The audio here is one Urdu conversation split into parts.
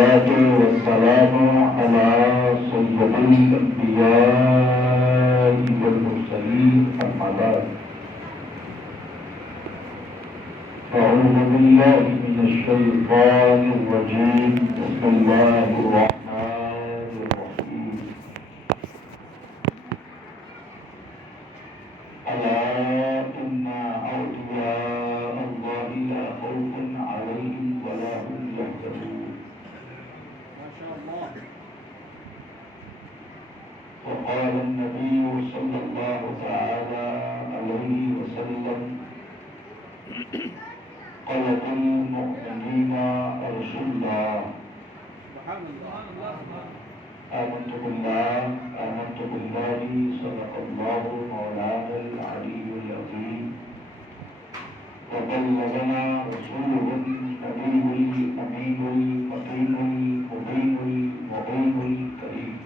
والصلاة والسلام على سيد الأنبياء والمرسلين أما بعد فأعوذ بالله من الشيطان الرجيم بسم الله الرحمن الرحيم ألا إن أولياء الله لا خوف عليهم ولا هم يحزنون وقال النبي صلى الله تعالى عليه وسلم قلة المؤمنين رسولا آمنت بالله صدق الله مولانا العلي العظيم وبلغنا رسوله النبي الأمين المكين المبين المعين الكريم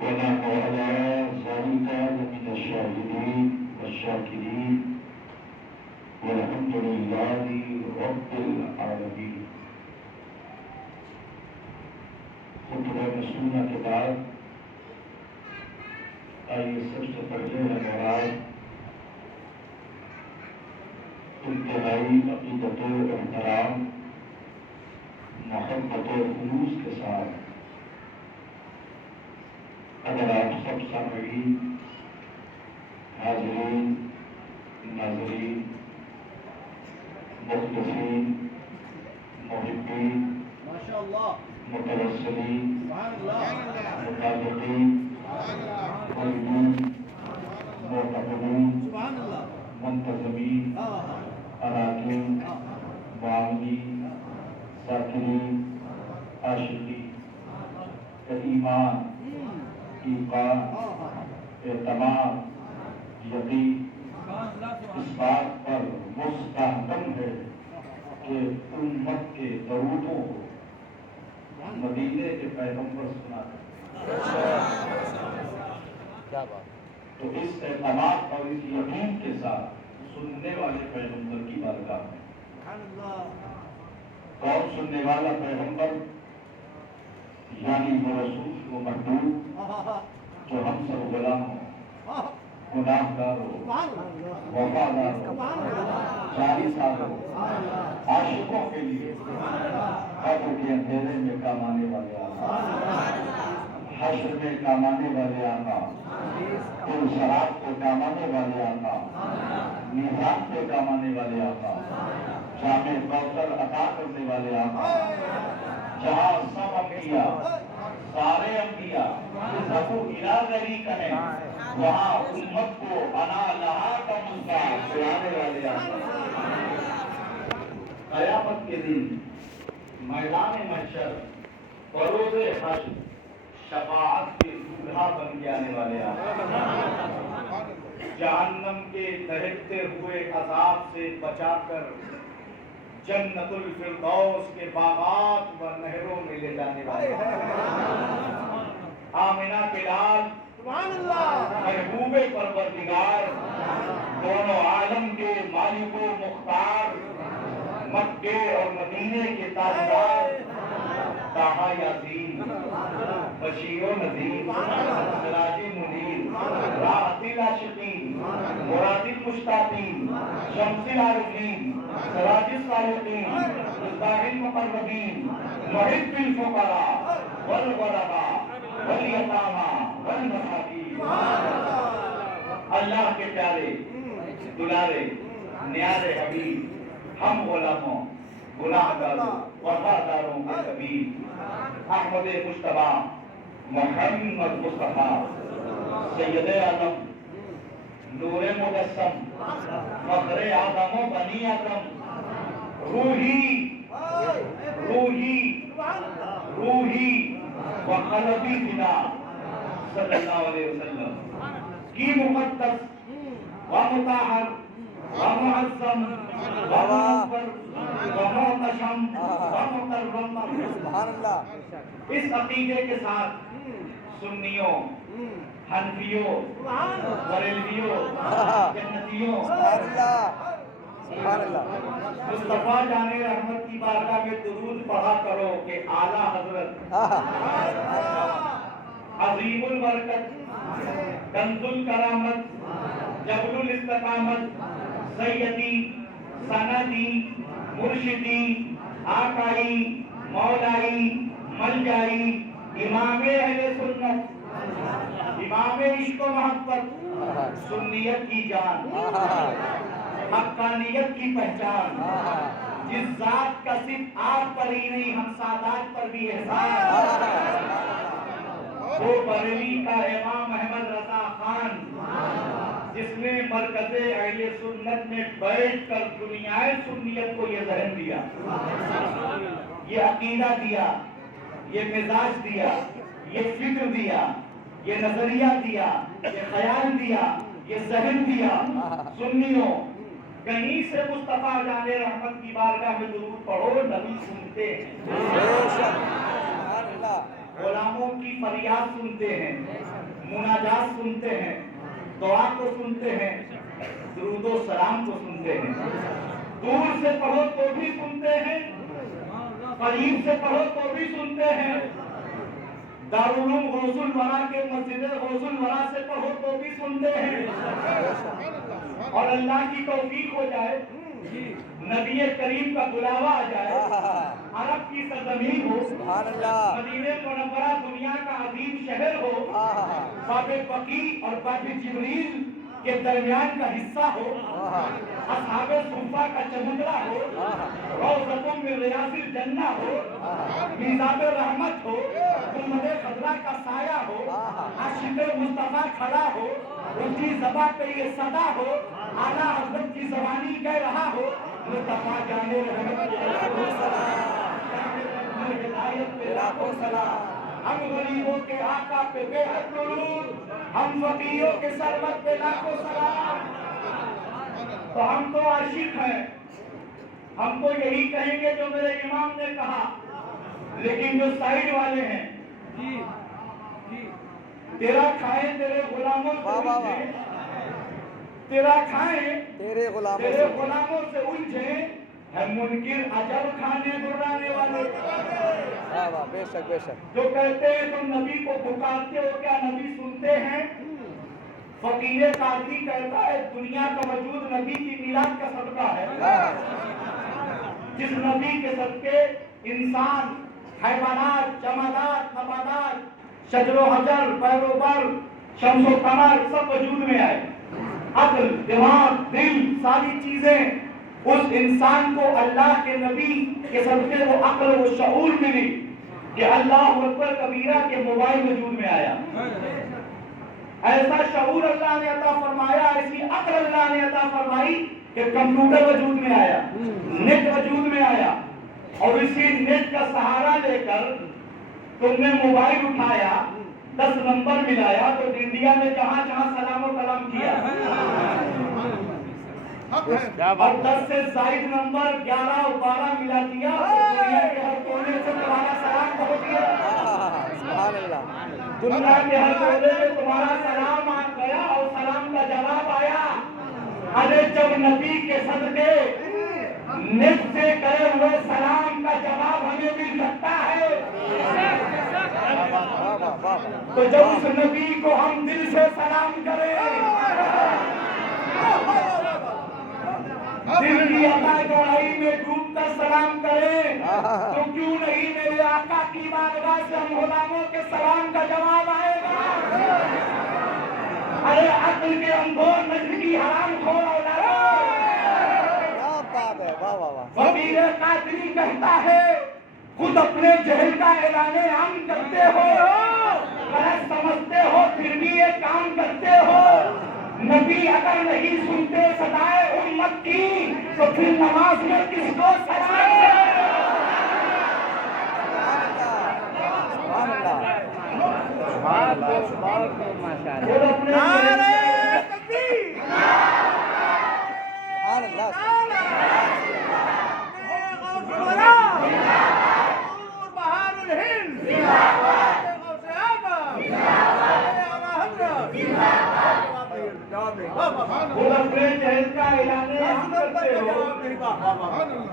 ونحن على ذلك لمن الشاهدين والشاكرين والحمد لله رب العالمين. خطبہ مسنونہ کے بعد آئیے سب سے پہلے حضرات انتہائی عقیدت و احترام محبت و خلوص کے ساتھ اگر آپ سب سامعین حاضرین ناظرین مخلصین محبین متوسلین متابقین مرمون معتقدین منتظمین اراکین معاونین ذاکرین عاشقین ایمان ایقان اعتماد یقین اس بات پر مستحکم ہے کہ امت کے درودوں کو مدینے کے پیغمبر سنا تو اس اعتماد اور اس یقین کے ساتھ سننے والے پیغمبر کی بارگاہ میں کون سننے والا پیغمبر یعنی وہ رسول وہ محبوب جو ہم سب غلام ہوں گناہگار ہو وفادار ہو جاری سال ہو عاشقوں کے لیے قبر کے اندھیرے میں کام آنے والے آقا حشر میں کام آنے والے آقا پھر شراب کو کام آنے والے آقا میزان پہ کام آنے والے آقا جامع کوثر عطا کرنے والے آقا جہاں سب انبیاء سارے انبیاء سبو الہی کہیں وہاں امت کو انا لہا کا مسئلہ سنانے والے آقا قیامت کے دن میدان محشر فروز حشر شفاعت کے دولہا بن کے آنے والے آقا جہنم کے دہکتے ہوئے عذاب سے بچا کر جنت الفردوس کے باغات و نہروں میں لے جانے والے آمنہ کے لال محبوب پروردگار دونوں عالم کے مالک و مختار مکے اور مدینے کے تاجدار طٰہٰ یاسین بشیر و نذیر سراج منیر راحت العاشقین مراد المشتاقین شمس العارفین سراج الصالحین مصباح المقربین محب الفقراء والغرباء والیتامیٰ والمساکین اللہ کے پیارے دلارے نیارے حبیب ہم غلاموں گناہگاروں وفاداروں کے حبیب احمد مجتبیٰ محمد مصطفیٰ سید عالم نور مجسم فخر آدم و بنی آدم روحی وقلبی فدا صلی اللہ علیہ وسلم کی مقدس ومطہر ومعظم ومغفر ومحتشم ومکرم اس عقیدے کے ساتھ سنیوں حنفیوں بریلویوں جنتیوں مصطفیٰ جان رحمت کی بارگاہ میں درود پڑھا کرو کہ اعلیٰ حضرت عظیم البرکت، کنز الکرامت، جبل الاستقامت، سیدی، سندی، مرشدی، آقائی، مولائی، ملجائی، امام اہل سنت، امام عشق و محبت، سنیت کی جان، حقانیت کی پہچان، جس ذات کا صرف آپ پر ہی نہیں ہم سادات پر بھی احسان، وہ بریلی کا امام احمد رضا خان، جس نے مرکز اہل سنت میں بیٹھ کر دنیائے سنیت کو یہ ذہن دیا، یہ عقیدہ دیا، یہ مزاج دیا، یہ فکر دیا، یہ نظریہ دیا، یہ خیال دیا، یہ ذہن دیا۔ سنیوں، کہیں سے مصطفیٰ جان رحمت کی بارگاہ میں درود پڑھو، نبی سنتے ہیں، غلاموں کی فریاد سنتے ہیں، مناجات سنتے ہیں، دعا کو سنتے ہیں، درود و سلام کو سنتے ہیں۔ دور سے پڑھو تو بھی سنتے ہیں، قریب سے پڑھو تو بھی سنتے ہیں۔ دارالعلوم غوث الورا کے مسجد غوث الورا سے پڑھو تو بھی سنتے ہیں۔ اور اللہ کی توفیق ہو جائے، نبی کریم کا بلاوا آ جائے، عرب کی سرزمین ہو، مدینہ منورہ دنیا کا عظیم شہر ہو، باب بقیع اور باب جبریل کے درمیان کا حصہ ہو، اصحاب صفہ کا چبوترا ہو، روضۃ من ریاض الجنہ ہو، میزاب رحمت ہو، گنبد خضرا کا سایہ ہو، عاشق مصطفیٰ کھڑا ہو، ان کی زبان پہ یہ صدا ہو، اعلیٰ حضرت کی زبانی کہہ رہا ہو، مصطفیٰ جان رحمت ہدایت پہ لاکھوں سلام، ہم غریبوں کے آقا پہ بے حد درود، ہم فقیروں کے سرور پہ لاکھوں سلام۔ تو ہم تو عاشق ہیں، ہم تو یہی کہیں گے جو میرے امام نے کہا، لیکن جو سائیڈ والے ہیں، تیرا کھائیں تیرے غلاموں سے الجھیں، تیرا کھائیں تیرے غلاموں سے الجھیں، ہے منکر عجب کھانے گرانے والے، بے شک بے شک، جو کہتے ہیں تم نبی کو پکارتے ہو، کیا نبی سنتے ہیں؟ فقیر قادری کہتا ہے دنیا کا وجود نبی کی میلاد کا صدقہ ہے، جس نبی کے صدقے انسان، حیوانات، جمادات، نباتات، شجر و حجر، پیر و بر، شمس و قمر سب وجود میں آئے، عقل، دماغ، دل، ساری چیزیں اس انسان کو اللہ کے نبی کے صدقے وہ عقل و شعور ملی کہ اللہ اکبر کبیرہ کے موبائل وجود میں آیا، ایسا شعور اللہ نے عطا فرمایا، ایسی عقل اللہ نے عطا فرمائی کہ کمپیوٹر وجود میں آیا، نیٹ وجود میں آیا، اور اسی نیٹ کا سہارا لے کر تم نے موبائل اٹھایا، 10 نمبر ملایا تو انڈیا میں جہاں جہاں سلام و کلام کیا، اور 10 سے زائد نمبر 11 اور 12 ملا دیا تو دنیا کے ہر کونے سے تمہارا سلام پہنچ گیا، دنیا کے ہر کونے میں تمہارا سلام آ گیا اور سلام کا جواب آیا۔ ارے جب نبی کے صدقے نیٹ سے کرے ہوئے سلام کا جواب ہمیں مل سکتا ہے، تو جب اس نبی کو ہم دل سے سلام کریں، دل کی عطا گوہرائی میں ڈوب کر سلام کریں، تو کیوں نہیں میرے آقا کی بارگاہ سے ہم غلاموں کے سلام کا جواب آئے گا۔ ارے عقل کے انگور نجم کی حرام خور اولادوں، فقیر قادری کہتا ہے خود اپنے جہل کا اعلان عام کرتے ہو، غلط سمجھتے ہو پھر بھی یہ کام کرتے ہو، نبی اگر نہیں سنتے صدائے امت کی تو پھر نماز میں کس کو سلام ہے؟ وہ اپنے جہل کا اعلان عام کرتے ہو،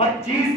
25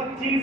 25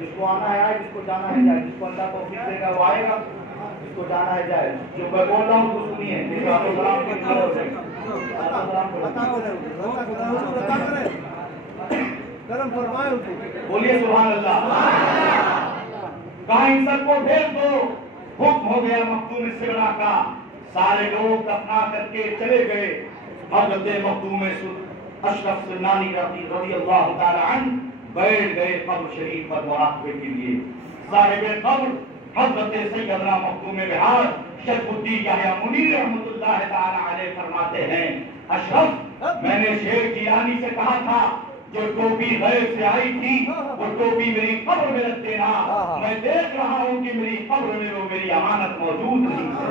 جس کو آنا ہے آئے، جس کو جانا ہے جائے، جس کو اللہ توفیق دے گا وہ آئے گا، جس کو جانا ہے جائے. جو میں بول رہا ہوں تو سنیے. بولیے سبحان اللہ. کہا ان سب کو بھیج دو. حکم ہو گیا مخدوم سمرہ کا. سارے لوگ دفنا کر کے چلے گئے. حضرت مخدوم اشرف سنانی رضی اللہ تعالی عنہ بیٹھ گئے قبر شریف پر مراقبے کے لیے. صاحب قبر حضرت سیدنا مخدوم بہار شیخ الدین یحییٰ منیر رحمۃ اللہ تعالی علیہ فرماتے ہیں اشرف میں نے شیخ جیلانی سے کہا تھا جو ٹوپی غیب سے آئی تھی وہ ٹوپی میری قبر میں رکھ دینا. میں دیکھ رہا ہوں کہ میری قبر میں وہ میری امانت موجود نہیں ہے.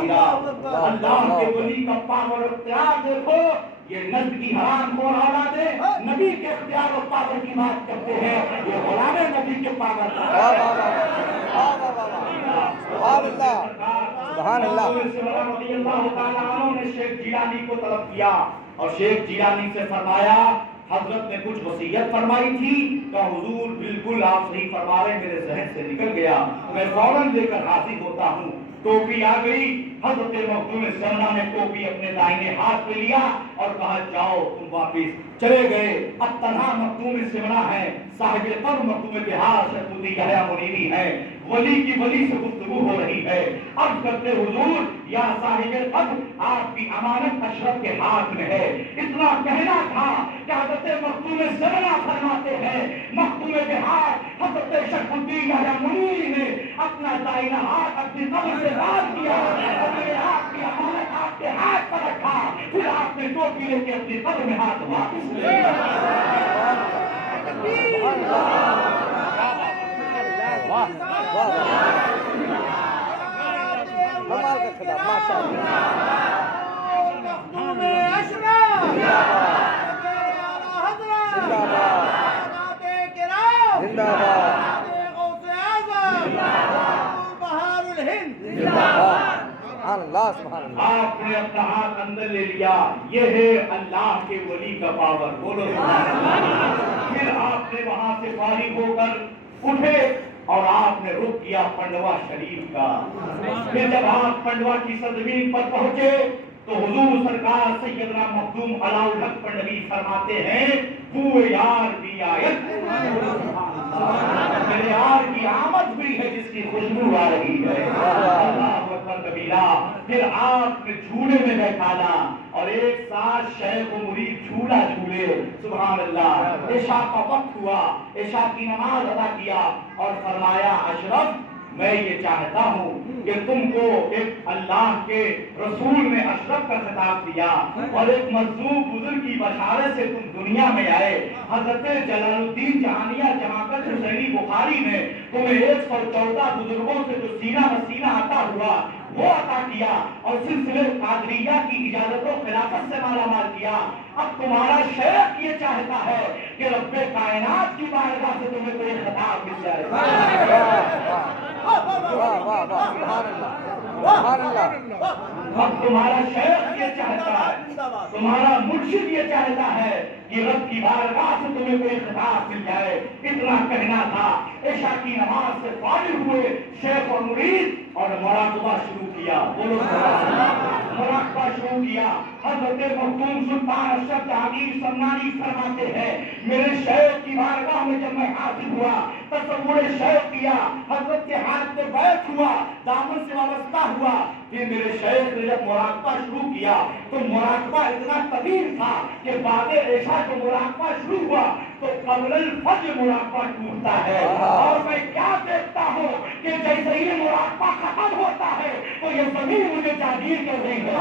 اللہ کے ولی کا پاور اختیار دیکھو. یہ نبی کی حرام خور اولاد ہے. نبی کے اختیار و پاور کی بات کرتے ہیں. یہ غلام نبی کے پاور سبحان اللہ. رضی اللہ تعالیٰ عنہ نے شیخ جیلانی کو طلب کیا اور شیخ جیلانی سے فرمایا حضرت نے کچھ وصیت فرمائی تھی کہ حضور بالکل آپ صحیح فرما رہے، میرے ذہن سے نکل گیا، میں فوراً لے کر حاضر ہوتا ہوں. ٹوپی آ گئی. حضرت مخدوم سمرہ نے ٹوپی اپنے دائنے ہاتھ پہ لیا اور کہا جاؤ تم واپس. چلے گئے. اب تنہا مخدوم سمرہ ہے. صاحب قبر مخدوم بہار شیخ الدین یحییٰ منیری ہے. ولی کی ولی سے گفتگو ہو رہی ہے. اب کرتے حضور یا صاحب قبر آپ کی امانت اشرف کے ہاتھ میں ہے. اتنا کہنا تھا کہ حضرت مخدوم سمرہ فرماتے ہیں مخدوم بہار حضرت شیخ الدین یحییٰ منیری نے اپنا دائنا ہاتھ اپنی قبر سے باز کیا اور میرے آپ کی امانت آپ کے ہاتھ پر رکھا. پھر آپ نے ٹوپی لے کے اپنی قبر میں ہاتھ واپس لیا. کمال کا خدا ماشاء اللہ. مخدوم اشرف زندہ باد زندہ باد غوث اعظم بہار الہند. سبحان اللہ سبحان اللہ. آپ نے اپنا ہاتھ اندر لے لیا. یہ ہے اللہ کے ولی کا پاور. بولو سبحان اللہ. پھر آپ نے وہاں سے فارغ ہو کر اٹھے اور آپ نے رخ کیا پنڈوا شریف کا. پھر جب آپ پنڈوا کی سرزمین پر پہنچے تو حضور سرکار سیدنا مخدوم علاء الحق پنڈوی فرماتے ہیں بوئے یار بھی آیت. میرے یار کی آمد ہوئی ہے جس کی خوشبو آ رہی ہے. اللہ اکبر کبیرہ. پھر آپ نے جھولے میں بیٹھانا اور ایک ساتھ شیخ و مرید جھولا جھولے. سبحان اللہ. عشاء کا وقت ہوا. عشاء کی نماز ادا کیا اور فرمایا اشرف میں یہ چاہتا ہوں کہ تم کو ایک اللہ کے رسول نے اشرف کا خطاب دیا اور ایک مظلوم بزرگ کی بشارت سے تم دنیا میں آئے. حضرت جلال الدین جہانیہ جماعت حسینی بخاری نے تمہیں 114 بزرگوں سے جو سینہ بسینہ عطا ہوا وہ عطا کیا اور سلسلے قادریہ کی اجازت و خلافت سے مالا مال کیا. اب تمہارا شیخ یہ چاہتا ہے کہ رب کائنات کی بارگاہ سے تمہیں کوئی خطاب مل جائے. واہ واہ واہ سبحان اللہ سبحان اللہ. اب تمہارا شیخ یہ چاہتا ہے، تمہارا مرشد یہ چاہتا ہے کہ رب کی بارگاہ سے تمہیں کوئی خطاب مل جائے. اتنا کہنا تھا. عشاء کی نماز سے فارغ ہوئے شیخ اور مرید اور مراقبہ شروع کیا. بولو مراقبہ شروع کیا. حضرت مخدوم سلطان اشرف جہانگیر سمنانی فرماتے ہیں میرے شیخ کی بارگاہ میں جب میں حاضر ہوا تصور شیخ کیا، حضرت کے ہاتھ میں بیعت ہوا، دامن سے وابستہ ہوا. پھر میرے شیخ نے جب مراقبہ شروع کیا تو مراقبہ اتنا طویل تھا کہ بعد عشاء کو مراقبہ شروع ہوا تو قبل الفجر مراقبہ ٹوٹتا ہے. اور میں کیا دیکھتا ہوں کہ جیسے ہی مراقبہ ختم ہوتا ہے تو یہ زمین مجھے جاگیر کر رہی ہے،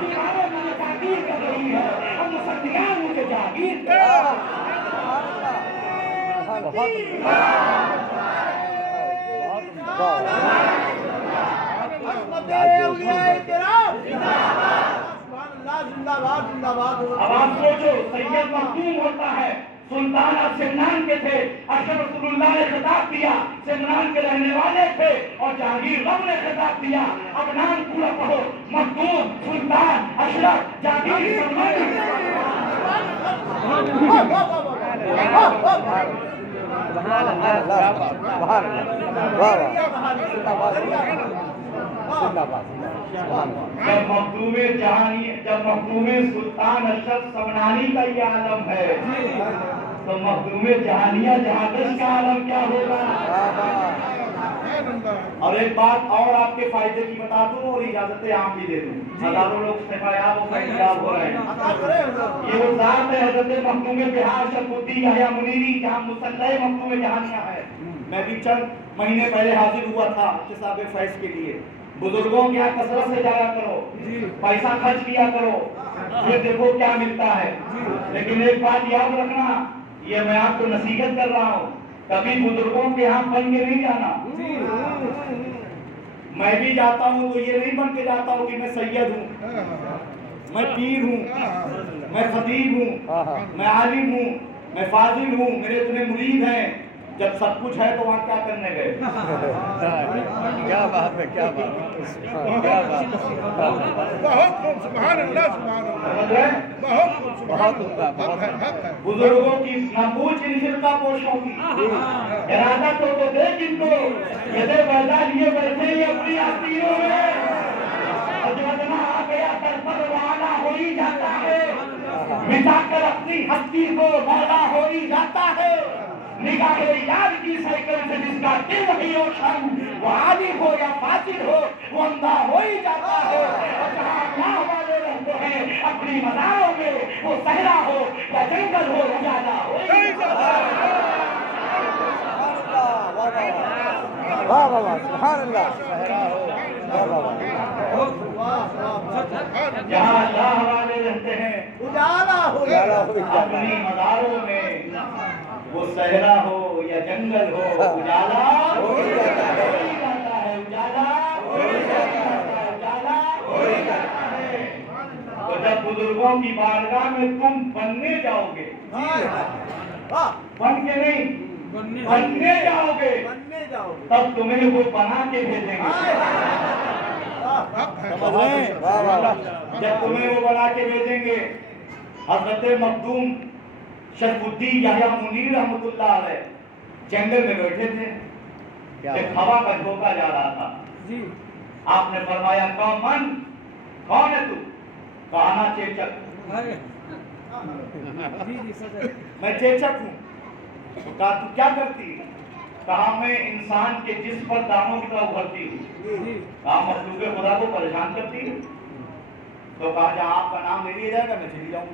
دیواریں مجھے جاگیر کر رہی ہے اور مسلمان مجھے جاگیر کر رہی ہے. اب آپ سوچو سید مخدوم ہوتا ہے، سلطان اب سمنان کے تھے، اشرف رسول اللہ نے خطاب دیا، سمنان کے رہنے والے تھے اور جہانگیر غم نے خطاب دیا. اب نام پورا پڑھو مخدوم سلطان اشرف جہانگیر سمنانی. سبحان اللہ سبحان اللہ واہ واہ زندہ باد جب مخدوم سلطان اشرف سمنانی کا یہ عالم ہے تو مخدوم جہانیہ جہادش کا عالم کیا ہوگا؟ اور ایک بات اور آپ کے فائدے کی بتا دوں اور اجازت عام بھی دے دوں. ہزاروں لوگ شفایاب و فیضیاب ہو رہے ہیں. یہ وہ ذات ہے حضرت مخدوم بہار شرف الدین یحییٰ منیری جہاں مسلح مخدوم جہانیہ ہے. میں بھی چند مہینے پہلے حاضر ہوا تھا احتساب فیض کے لیے. بزرگوں کے یہاں کثرت سے جایا کرو, پیسہ خرچ کیا کرو, پھر دیکھو کیا ملتا ہے. لیکن ایک بات یاد رکھنا, یہ میں آپ کو نصیحت کر رہا ہوں, کبھی بزرگوں کے یہاں بن کے نہیں جانا. میں بھی جاتا ہوں تو یہ نہیں بن کے جاتا ہوں کہ میں سید ہوں, میں پیر ہوں, میں خطیب ہوں, میں عالم ہوں, میں فاضل ہوں, میرے اتنے مرید ہیں. جب سب کچھ ہے تو وہاں کیا کرنے گئے؟ کیا بات ہے, کیا بات ہے, کیا بات ہے. بہت خوب, سبحان اللہ سبحان اللہ, بہت خوب, بہت عمدہ, بہت عمدہ. بزرگوں کی نہ پوچھ ان فرقہ پوشوں کی, ارادہ تو دیکھ ان کو, یہ بیضا لیے بیٹھے ہی اپنی آستینوں میں, اور جو ادنا آ گیا در پر والا ہو ہی جاتا ہے, مٹا کر اپنی ہستی کو مولا ہو ہی جاتا ہے. نگاہ یاد کی سائیکل سے جس کا دل وہی روشن, وہ عالم ہو یا فاسد ہو وہ اندھا ہو ہی جاتا ہے. اور جہاں اللہ والے رہتے ہیں اپنی مزاروں میں, وہ صحرا ہو یا جنگل ہو, اجالا ہو ہی جاتا ہے. واہ واہ واہ, سبحان اللہ. واہ واہ واہ. جہاں اللہ والے رہتے ہیں اجالا ہو اجالا ہو جاتا اپنی مزاروں میں, وہ صحرا ہو یا جنگل ہو, اجالا ہو ہی جاتا ہے, اجالا ہو ہی جاتا ہے, اجالا ہو ہی جاتا ہے. تو جب بزرگوں کی بارگاہ میں تم بننے جاؤ گے, بن کے نہیں بننے جاؤ گے, بننے جاؤ گے, تب تمہیں وہ بنا کے بھیجیں گے. سمجھ رہے ہیں؟ واہ واہ واہ. جب تمہیں وہ بنا کے بھیجیں گے. حضرت مخدوم شرف الدین یحییٰ منیر رحمۃ اللہ علیہ جنگل میں بیٹھے تھے, ایک ہوا کا جھونکا جا رہا تھا. آپ نے فرمایا کون ہے تو؟ کہا نا چیچک. میں چیچک ہوں. کہا تو کیا کرتی ہے؟ کہا میں انسان کے جسم پر دانوں کی طرح ابھرتی ہوں. کہا مخلوق خدا کو پریشان کرتی ہے؟ تو کہا جہاں آپ کا نام لے لیا جائے گا میں چلی جاؤں.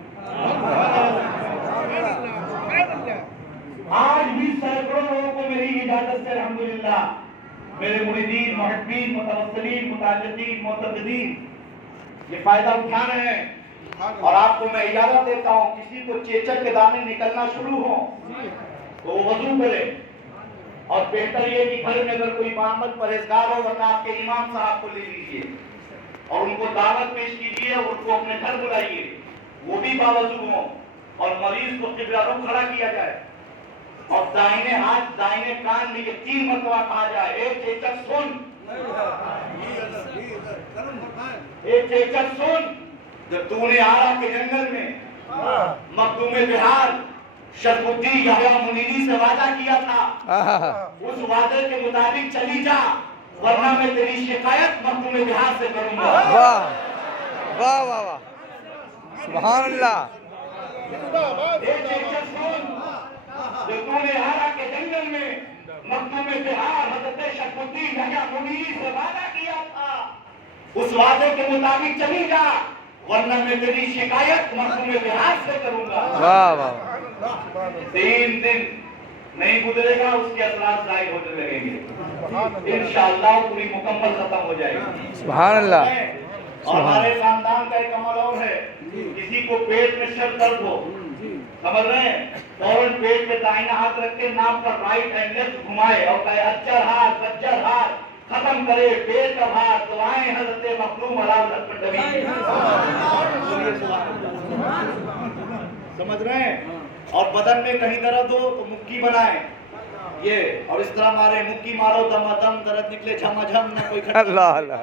آج بھی سینکڑوں لوگوں کو میری اجازت سے الحمدللہ میرے مریدین, محبین, متوسلین, متعلقین, معتقدین یہ فائدہ اٹھا رہے ہیں. اور آپ کو میں اجازت دیتا ہوں, کسی کو چیچک کے دانے نکلنا شروع ہو تو وہ وضو کرے, اور بہتر یہ کہ گھر میں اگر کوئی محمد پرہیزگار ہو ورنہ آپ کے امام صاحب کو لے لیجیے اور ان کو دعوت پیش کیجیے, اور ان کو اپنے گھر بلائیے, وہ بھی باوضو ہوں, اور مریض کو قبلہ رخ کھڑا کیا جائے, اور دائنے ہاتھ دائنے کان میں یہ 3 مرتبہ کہا جائے, اے چیچک سن, اے چیچک سن, جب تو نے آرا کے جنگل میں مخدوم بہار شرف الدین یحییٰ منیری سے وعدہ کیا تھا, اس وعدے کے مطابق چلی جا, ورنہ میں تیری شکایت مخدوم بہار سے کروں گا. واہ واہ واہ واہ, سبحان اللہ. اے چیچک سن, جو تو نے آرا کے جنگل میں مخدوم بہار حضرت شرف الدین یحییٰ منیری سے وعدہ کیا تھا, اس وعدے کے مطابق چلی جا, ورنہ میں تیری شکایت مخدوم بہار سے کروں گا. واہ واہ. 3 دن نہیں گزرے گا, اس کے اثرات ظاہر ہونے لگیں گے, انشاءاللہ پوری مکمل ختم ہو جائے گی. سبحان اللہ. اور ہمارے خاندان کا ایک عمل اور ہے, کسی کو پیٹ میں سر درد ہو, سمجھ رہے ہیں, فوراً پیٹ میں دائنا ہاتھ رکھ کے نام پر رائٹ اینڈ لیفٹ گھمائے اور کہے اچر ہاتھ بچر ہاتھ, ختم کرے پیٹ کا بھار. دعائیں حضرت مخدوم علیہ السلام. سمجھ رہے ہیں؟ اور بدن میں کہیں درد ہو تو مکی بنائیں یہ, اور اس طرح مارے, مکی مارو دم دم, درد نکلے جھم جھم, نہ کوئی اللہ اللہ.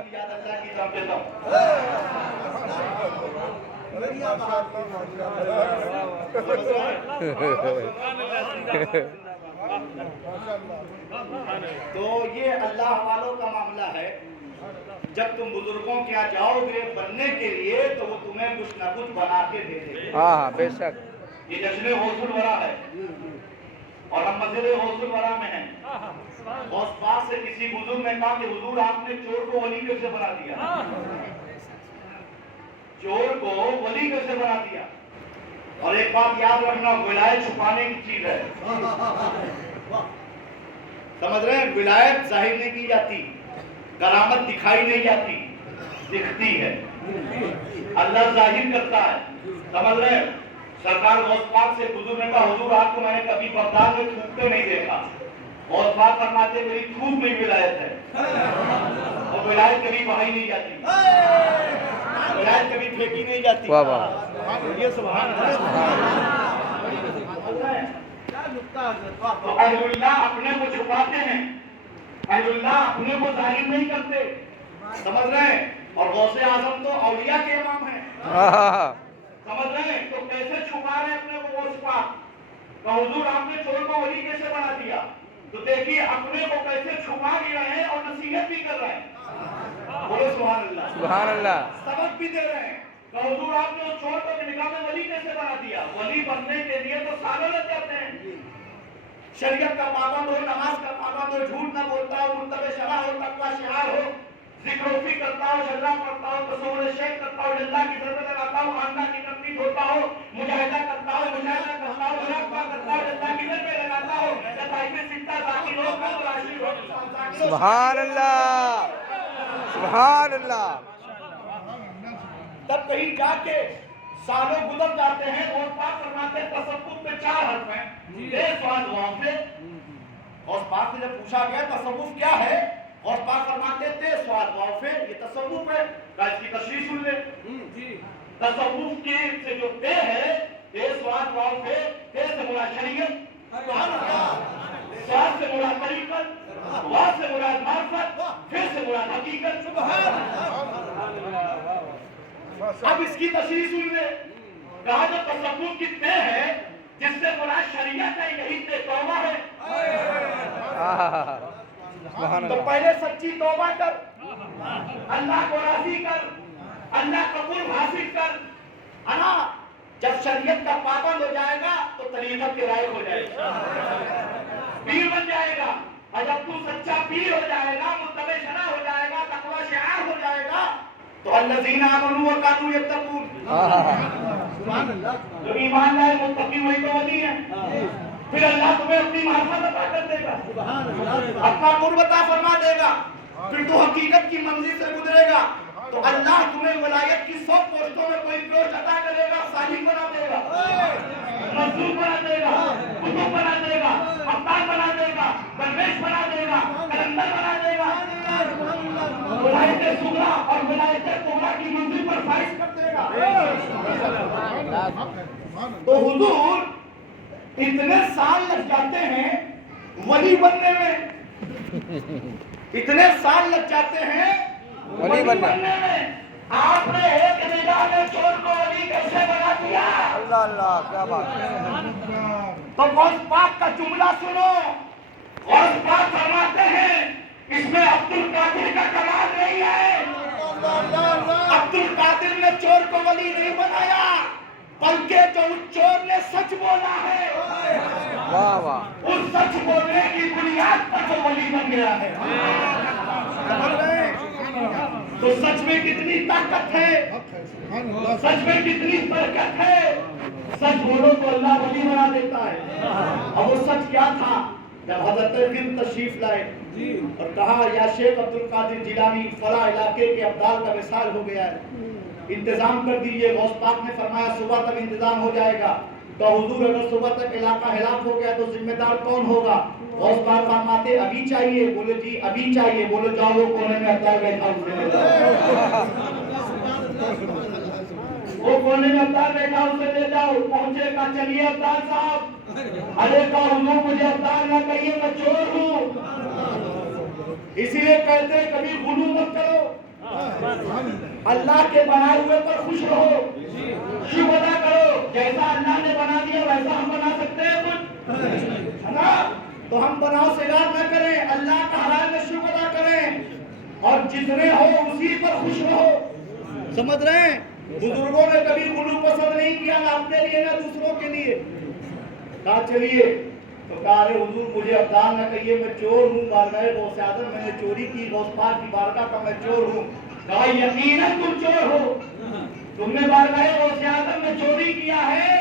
تو یہ اللہ والوں کا معاملہ ہے. جب تم بزرگوں کے یہاں جاؤ گے بننے کے لیے تو وہ تمہیں کچھ نہ کچھ بنا کے دے دیں گے. ہاں بے شک. یہ جشن غوث الورا ہے اور ہم مسجد غوث الورا میں ہیں. غوث پاک سے کسی بزرگ نے کہا کہ حضور آپ نے چور کو ولی کیسے بنا دیا؟ چور کو ولی کیسے بنا دیا؟ اور ایک بات یاد رکھنا، ولایت چھپانے کی چیز ہے. سمجھ رہے ہیں؟ ولایت ظاہر نہیں کی جاتی، کرامت دکھائی نہیں جاتی، دکھتی ہے. اللہ ظاہر کرتا ہے. سمجھ رہے ہیں؟ سرکار غوث پاک سے بزرگ نے کہا حضور آپ کو میں نے کبھی بغداد میں تھوکتے نہیں دیکھا. غوث پاک فرماتے میری تھوک میں ولایت ہے اور ولایت کبھی بہائی نہیں جاتی، ولایت کبھی پھینکی نہیں جاتی. واہ واہ. یہ سبحان تو اہل اللہ اپنے کو چھپاتے ہیں، اہل اللہ اپنے کو ظاہر نہیں کرتے. سمجھ رہے ہیں؟ اور غوث اعظم تو اولیاء کے امام ہیں. سمجھ رہے ہیں؟ تو کیسے چھپا رہے ہیں اپنے کو غوث پاک؟ کہ حضور آپ نے چور کو ولی کیسے بنا دیا؟ تو دیکھیے اپنے کو کیسے چھپا بھی رہے ہیں اور نصیحت بھی کر رہے ہیں. بولو سبحان اللہ. سبحان اللہ. سبق بھی دے رہے ہیں کہ حضور آپ نے چور کو نکاح میں ولی کیسے بنا دیا؟ ولی بننے کے لیے تو سالوں لگ جاتے ہیں. شریعت کا پابند ہو، نماز کا پابند ہو، جھوٹ نہ بولتا ہو، مرتبہ شرع ہو، تقوی شعار ہو، ذکر و فکر کرتا ہو، شرع پڑھتا ہو، تصور شیخ کرتا ہو، اللہ کی ضرورت لگاتا ہو، خاندان کی تقلید ہوتا ہو، مجاہدہ کرتا ہو، مجاہدہ کرتا ہو، مراقبہ کرتا ہو، اللہ کی ضرورت لگاتا ہو، لطائف ستہ ذاکر ہو، قلب راشد ہو. سبحان اللہ. سبحان اللہ. تب کہیں جا کے سالوں گزر جاتے ہیں. غوث پاک فرماتے ہیں تصوف میں 4 حرف ہیں. بے سوال غوث سے غوث پاک سے جب پوچھا گیا تصوف کیا ہے، غوث پاک فرماتے ہیں تے سوال غوث ہے، یہ تصوف ہے. کہا اس کی تشریح سن لے. تصوف کے سے جو تے ہے، تے سوال غوث ہے. تے سے مراد شریعت، سوال سے مراد طریقت، غوث سے مراد معرفت، پھر سے مراد حقیقت. اب اس کی تشریح سن لے. کہا جو تصوف کی تے ہے جس سے مراد شریعت ہے، یہی تے توبہ ہے. تو پہلے سچی توبہ کر، اللہ کو راضی کر، اللہ قبول حاصل کر. جب شریعت کا پابند ہو جائے گا تو طریقت کے لائق ہو جائے گا، پیر بن جائے گا. اور جب تو سچا پیر ہو جائے گا، متبع شرع ہو جائے گا، تقوی شعار ہو جائے گا، تو الذین آمنوا وکانوا یتقون. جو ایمان لائے متقی وہی تو ولی ہیں. پھر اللہ تمہیں اپنی معرفت عطا کر دے گا، اپنا قرب عطا فرما دے گا. پھر تو حقیقت کی منزل سے گزرے گا تو اللہ تمہیں ولایت کی 100 پوسٹوں میں کوئی پوسٹ عطا کرے گا. صالح بنا دے گا، مظلوم بنا دے گا، قطب بنا دے گا، ابدال بنا دے گا، درویش بنا دے گا، کلندر بنا دے گا. ولایت صغریٰ اور ولایت کبریٰ کی منزل پر فائز کر دے گا. تو حضور اتنے سال لگ جاتے ہیں ولی بننے میں، اتنے سال لگ جاتے ہیں ولی بننے میں. آپ نے ایک نگاہ میں چور کو ولی کیسے بنا دیا؟ اللہ اللہ کیا بات ہے. تو غوث پاک کا جملہ سنو. غوث پاک فرماتے ہیں اس میں عبد القادر کا کمال نہیں ہے. عبد القادر نے چور کو ولی نہیں بنایا، بلکہ جو اس چور نے سچ بولا ہے، واہ واہ، اس سچ بولنے کی بنیاد پر وہ ولی بن گیا ہے. تو سچ میں کتنی طاقت ہے، سچ میں کتنی برکت ہے. سچ بولو تو اللہ ولی بنا دیتا ہے. اب وہ سچ کیا تھا؟ جب حضرت پیر تشریف لائے اور کہا یا شیخ عبد القادر جیلانی فلاں علاقے کے ابدال کا وصال ہو گیا ہے، انتظام کر دیجئے. غوث پاک نے فرمایا صبح تک انتظام ہو جائے گا. تو حضور اگر صبح تک علاقہ ہلاک ہو گیا تو ذمہ دار کون ہوگا؟ غوث پاک فرماتے ابھی چاہیے. بولے جی ابھی چاہیے. بولے جاؤ وہ کونے میں ابدال بیٹھا اسے لے جاؤ، وہ کونے میں ابدال بیٹھا اسے لے جاؤ. پہنچے گا چلیے ابدال صاحب. ارے کہا حضور مجھے ابدال نہ کہیے میں چور ہوں. اسی لیے کہتے ہیں کبھی غلو مت کرو. اللہ کے بنائے ہوئے پر خوش رہو، شکر ادا کرو. جیسا اللہ نے بنا دیا ویسا ہم بنا سکتے ہیں کچھ؟ ہے نا؟ تو ہم بناؤ سگار نہ کریں، اللہ کا حلال میں شکر ادا کریں، اور جتنے ہو اسی پر خوش رہو. سمجھ رہے ہیں؟ بزرگوں نے کبھی غلو پسند نہیں کیا، نہ اپنے لیے نہ دوسروں کے لیے. کہا چلیے، تو کہا ارے حضور مجھے ابدال نہ کہیے، میں چور ہوں، بارگاہ غوث اعظم میں نے چوری کی، غوث پاک کی بارگاہ کا میں چور ہوں. کہا یقیناً تم چور ہو، تم نے بارگاہ غوث اعظم میں چوری کیا ہے،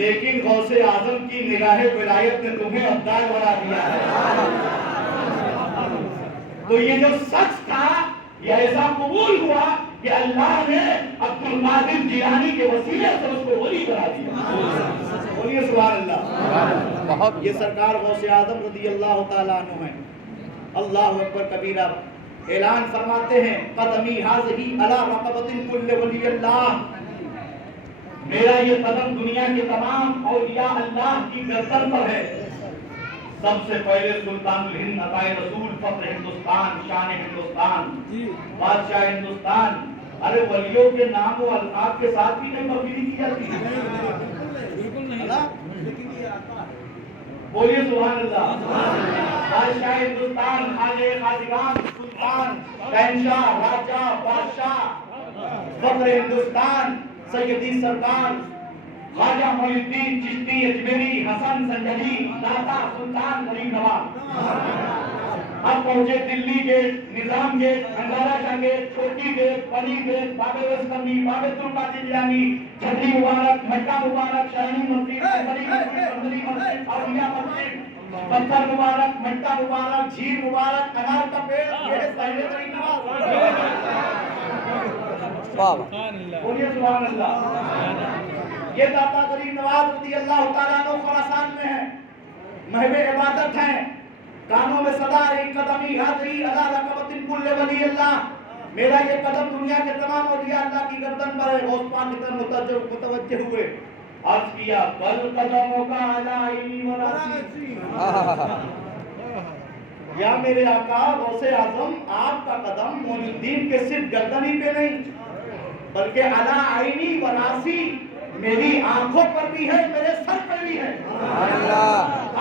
لیکن غوث اعظم کی نگاہ ولایت نے تمہیں ابدال بنا دیا ہے. تو یہ جو سچ تھا یہ ایسا قبول ہوا کہ اللہ نے عبد القادر جیلانی کے وسیلے سے اس کو ولی بنا دیا. بولیے سبحان اللہ. یہ سرکار غوث اعظم رضی اللہ تعالیٰ عنہ ہیں. اللہ اکبر کبیرہ. اعلان فرماتے ہیں قدمی حاضی علی رقبۃ کل ولی اللہ، میرا یہ قدم دنیا کے تمام اولیاء اللہ کی گردن پر ہے. سب سے پہلے سلطان الہند عطائے رسول، فخر ہندوستان، شان ہندوستان، بادشاہ ہندوستان. ارے ولیوں کے نام و القاب کے ساتھ بھی نہیں تبدیلی کی جاتی ہے. بولیے سبحان اللہ. بادشاہ ہندوستان، خواجہ خواجگان، سلطان، شہنشاہ، راجہ، بادشاہ، فخر ہندوستان، سیدی سرکار خواجہ معین الدین چشتی اجمیری، حسن سنجلی، داتا سلطان غریب نواز. اب پہنچے دلی گیٹ، نظام گیٹ، انگارہ شاہ گیٹ، چھوٹی گیٹ، بڑی گیٹ، باب وسطمی، باب عبدالقادر جیلانی، چھتری مبارک، مکہ مبارک، شاہی مسجد، بڑی مسجد، بندری مسجد، اولیاء مسجد، پتھر مبارک، مکہ مبارک، جھیل مبارک، انار کا پیڑ. یہ ہے پہلے غریب نواز. بولیے سبحان اللہ. یہ داتا غریب نواز رضی اللہ تعالیٰ عنہ خراسان میں ہے، محو عبادت ہیں. کانوں میں صدا رہی قدمی حاضری علی رقبۃ کل ولی اللہ، میرا یہ قدم دنیا کے تمام اولیاء اللہ کی گردن پر ہے. غوث پاک کی طرف متوجہ ہوئے، عرض کیا بل قدموں کا علی عینی و راسی. یا میرے آقا غوث اعظم، آپ کا قدم معین الدین کے صرف گردن ہی پہ نہیں بلکہ علی عینی و راسی، میری آنکھوں پر بھی ہے، میرے سر پر بھی ہے.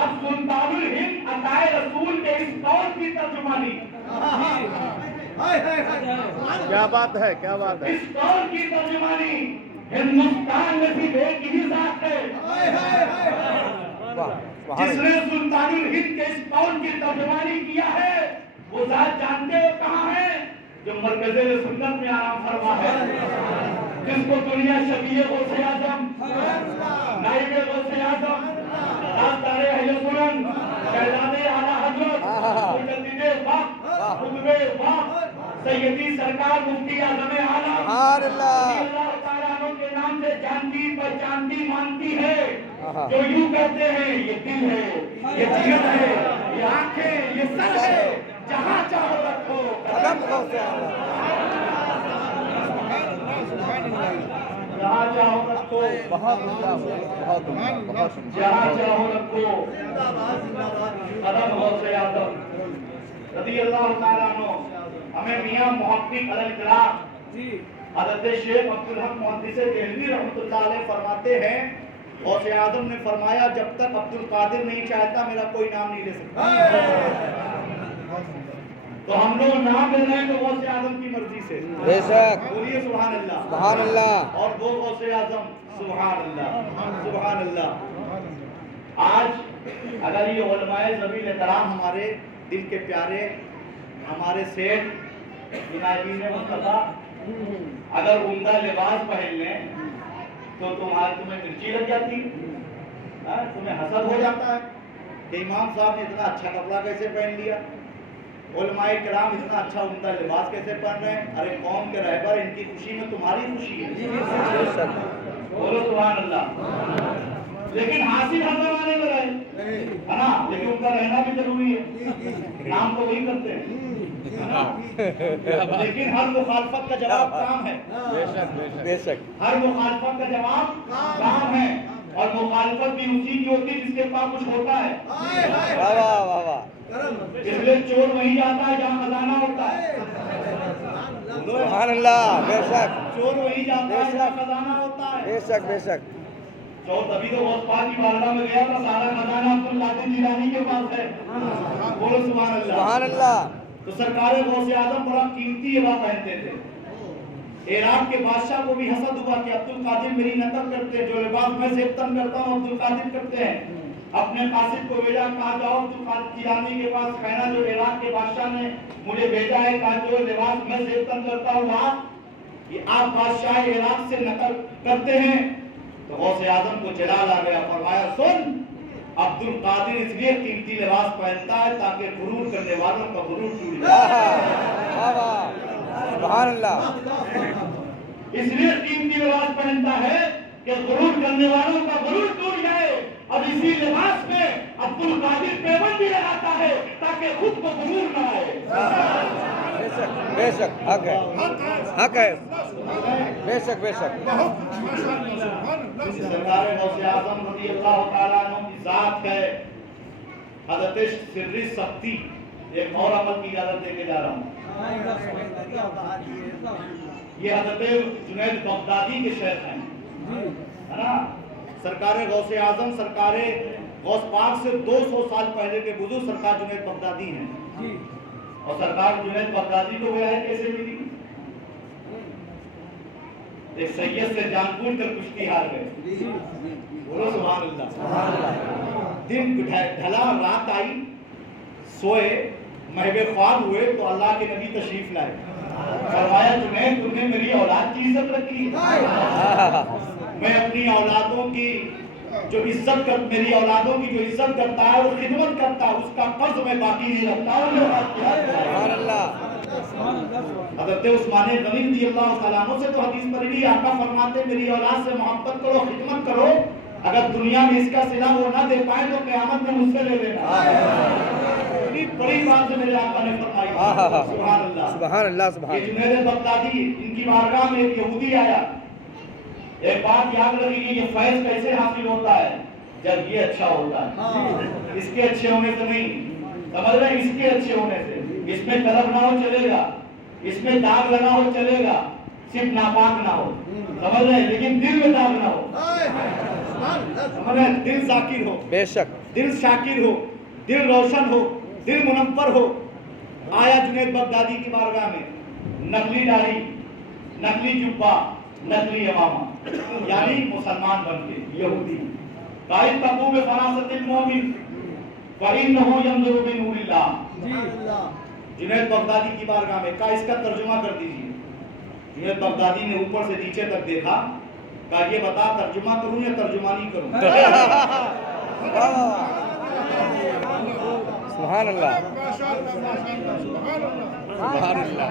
اب سلطان الہند عطائے رسول کے اس قول کی ترجمانی، کیا بات ہے، کیا بات ہے. اس قول کی ترجمانی ہندوستان میں صرف ایک ہی ذات ہے جس نے سلطان الہند کے اس قول کی ترجمانی کیا ہے. وہ ذات جانتے ہو کہاں ہے؟ جو مرکز سنت میں آرام فرما ہے، جس کو دنیا شبیہ غوث اعظم، نائب غوث اعظم، تاجدار اہل سنن، شہزاد اعلیٰ حضرت، مجدد وقت، قطب وقت، سیدی سرکار مفتی اعظم عالم رضی اللہ تعالیٰ عنہ کے نام سے جانتی پہچانتی مانتی ہے. جو یوں کہتے ہیں یہ دل ہے، یہ جگر ہے، یہ آنکھیں، یہ سر ہے، جہاں چاہو رکھو قدم غوث اعظم. جہاں چاہو رکھو، جہاں چاہو رکھو قدم غوث اعظم رضی اللہ تعالیٰ عنہ. ہمیں میاں محقق علی الاطلاق حضرت شیخ عبدالحق محدث دہلوی رحمۃ اللہ علیہ فرماتے ہیں، غوث اعظم نے فرمایا جب تک عبد القادر نہیں چاہتا میرا کوئی نام نہیں لے سکتا. تو ہم لوگ نام لے رہے ہیں تو غوث اعظم کی مرضی سے. بے شک. بولیے سبحان اللہ. سبحان اللہ. اور وہ غوث اعظم، سبحان اللہ، سبحان اللہ. آج اگر یہ علماء ذوی احترام ہمارے دل کے پیارے، ہمارے سیٹھ عنایت مصطفیٰ اگر عمدہ لباس پہن لیں تو تمہیں مرچی لگ جاتی، تمہیں حسد ہو جاتا ہے کہ امام صاحب نے اتنا اچھا کپڑا کیسے پہن لیا، علماء کرام اتنا اچھا عمدہ لباس کیسے پہن رہے ہیں. ارے قوم کے رہبر، ان کی خوشی میں تمہاری خوشی ہے. بولو سبحان اللہ. لیکن حاصل ہر زمانے میں رہے ہے نا، لیکن ان کا رہنا بھی ضروری ہے. نام تو وہی کرتے ہیں لیکن ہر مخالفت کا جواب کام ہے. بے شک. ہر مخالفت کا جواب کام ہے، اور مخالفت بھی اسی کی ہوتی ہے جس کے پاس کچھ ہوتا ہے. واہ واہ واہ واہ. اس لیے چور وہی جاتا ہے جہاں خزانہ ہوتا ہے. سبحان اللہ بے شک چور وہی جاتا ہے جہاں خزانہ ہوتا ہے. بے شک بے شک چور تبھی تو غوث پاک کی بارگاہ میں گیا تھا, سارا خزانہ عبد القادر جیلانی کے پاس ہے. بولو سبحان اللہ. سبحان اللہ. تو سرکار غوث اعظم بڑا قیمتی لباس پہنتے تھے. عراق کے بادشاہ کو بھی حسد ہوا کہ عبد القادر میری نقل کرتے ہیں, جو لباس میں زیبتن کرتا ہوں عبد القادر کرتے ہیں. اپنے قاصد کو بھیجا, کہا جاؤ عبد القادر جیلانی کے پاس, کہنا جو عراق کے بادشاہ نے مجھے بھیجا ہے, کہا جو لباس میں زیبتن کرتا ہوں یہ آپ بادشاہ عراق سے نقل کرتے ہیں. تو غوث اعظم کو جلال آ گیا, فرمایا سن, عبد القادر اس لیے قیمتی لباس پہنتا ہے تاکہ غرور کرنے والوں کا غرور ٹوٹ جائے. سبحان اللہ. اس لیے قیمتی لباس پہنتا ہے کہ غرور کرنے والوں کا غرور ٹوٹ جائے. اور اسی لباس میں عبد القادر پیون بھی لگاتا ہے تاکہ خود کو غرور نہ آئے. بے شک حق ہے, حق ہے, بے شک بے شک. سرکار غوث اعظم رضی اللہ تعالیٰ عنہ کی ذات ہے حضرت سر سختی. ایک اور عمل کی اجازت دے کے جا رہا ہوں. یہ حضرت جنید بغدادی کے شیخ ہیں, ہے نا. سرکار غوث اعظم سرکار غوث پاک سے 200 سال پہلے کے بزرگ سرکار جنید بغدادی ہیں. اور سرکار جنید بغدادی کو ولایت کیسے ملی؟ ایک سید سے جان بوجھ کر کشتی ہار گئے. بولو سبحان اللہ. دن ڈھلا, رات آئی, سوئے, محو خواب ہوئے تو اللہ کے نبی تشریف لائے. فرمایا جنید تم نے میری اولاد کی عزت رکھی, میں اپنی اولادوں کی جو عزت کر میری اولادوں کی جو عزت کرتا ہے وہ خدمت کرتا ہے, اس کا قرض میں باقی نہیں رکھتا. سبحان اللہ. حضرت عثمان غنی رضی اللہ تعالیٰ عنہ سے تو حدیث پر بھی آقا فرماتے میری اولاد سے محبت کرو, خدمت کرو, اگر دنیا میں اس کا صلہ وہ نہ دے پائے تو قیامت میں مجھ سے لے لینا. اتنی بڑی بات سے میرے آقا نے فرمائی. سبحان اللہ سبحان اللہ. سبحان یہ جنید بغدادی, ان کی بارگاہ میں ایک یہودی آیا. ایک بات یاد رکھیے, یہ فیض کیسے حاصل ہوتا ہے؟ جب یہ اچھا ہوتا ہے. اس کے اچھے ہونے سے نہیں, سمجھ رہے, اس کے اچھے ہونے سے. اس میں طلب نہ ہو چلے گا, اس میں داغ لگا ہو چلے گا, صرف ناپاک نہ ہو, سمجھ رہے, لیکن دل میں داغ نہ ہو, سمجھ رہے, دل ذاکر ہو, بے شک, دل شاکر ہو, دل روشن ہو, دل منور ہو. آیا جنید بغدادی کی بارگاہ میں, نقلی داڑھی, نقلی جبہ, نقلی امامہ, یعنی مسلمان بن کے یہودی. قائد تقوم فراست المومن فإنه ينظر بنور اللہ. جنید بغدادی کی بارگاہ میں کہا اس کا ترجمہ کر دیجیے. جنید بغدادی نے اوپر سے نیچے تک دیکھا, کہا یہ بتا ترجمہ کروں یا ترجمانی کروں؟ سبحان اللہ. سبحان اللہ.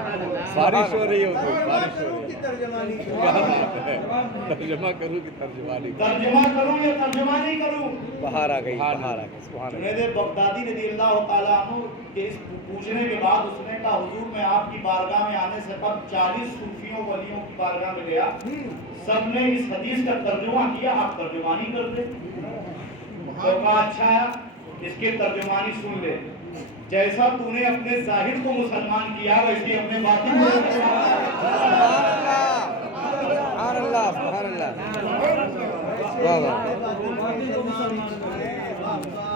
بارش ہو رہی ہے, بارش ہو رہی ہے. ترجمہ کروں کہ ترجمانی؟ ترجمہ کروں یا ترجمانی کروں؟ باہر آ گئی, باہر آ گئی. سبحان اللہ. جنید بغدادی رضی اللہ تعالیٰ عنہ کے اس پوچھنے کے بعد اس نے کہا حضور میں آپ کی بارگاہ میں آنے سے قبل 40 صوفیوں ولیوں کی بارگاہ میں گیا, سب نے اس حدیث کا ترجمہ کیا, آپ ترجمانی کر دیں. تو کہا اچھا اس کی ترجمانی سن لے, جیسا تو نے اپنے ظاہر کو مسلمان کیا ویسے اپنے باطن کو. سبحان اللہ. سبحان اللہ.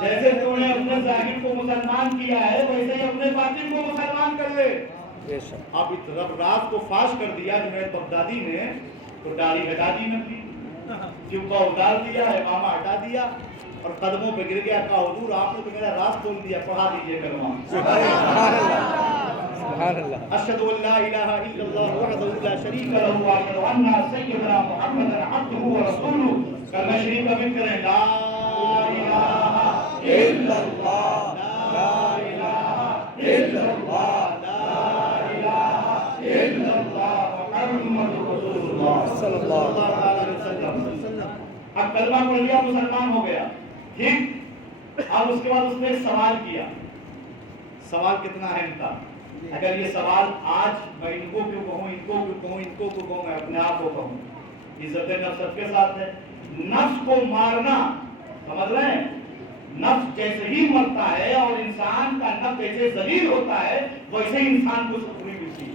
جیسے تو نے اپنے ظاہر کو مسلمان کیا ہے ویسے ہی اپنے باطن کو مسلمان کر لے. اب رات کو فاش کر دیا جنید بغدادی نے, تو داڑھی ہٹا دی, نکلی جبہ اتار دیا, امامہ ہٹا دیا, اور قدموں پہ گر گیا. کہا حضور آپ نے تو میرا راز کھول دیا, پڑھا دیجئے کلمہ. سبحان اللہ. سبحان اللہ. اشہد ان لا الہ الا اللہ وحدہ لا شریک لہ واشہد ان سیدنا محمد عبدہ ورسولہ. کلمہ شریف کا ذکر کریں, لا الہ الا اللہ, لا الہ الا اللہ, لا الہ الا اللہ, محمد رسول اللہ صلی اللہ علیہ وسلم. اب کلمہ پڑھ لیا, مسلمان ہو گیا, ٹھیک. اب اس کے بعد اس نے ایک سوال کیا. سوال کتنا اہم تھا. اگر یہ سوال آج میں ان کو کیوں کہوں, ان کو کیوں کہوں, ان کو کیوں کہوں, میں اپنے آپ کو کہوں. عزت نفس سب کے ساتھ ہے. نفس کو مارنا, سمجھ رہے ہیں, نفس جیسے ہی مرتا ہے اور انسان کا نفس جیسے ذلیل ہوتا ہے ویسے ہی انسان کو سکون ملتی ہے.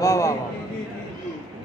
واہ واہ واہ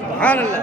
سبحان اللہ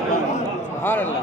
سبحان اللہ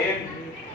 1,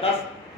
10,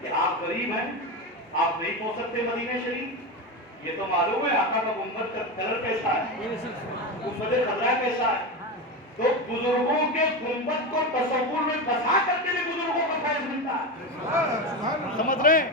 کہ آپ غریب ہیں، آپ نہیں پہنچ سکتے مدینہ شریف، یہ تو معلوم ہے آقا کا گنبد کا کلر کیسا ہے، گنبد خضرا کیسا ہے، تو بزرگوں کے گنبد کو تصور میں بسا کر کے بھی بزرگوں کو فیض ملتا ہے، سمجھ رہے ہیں؟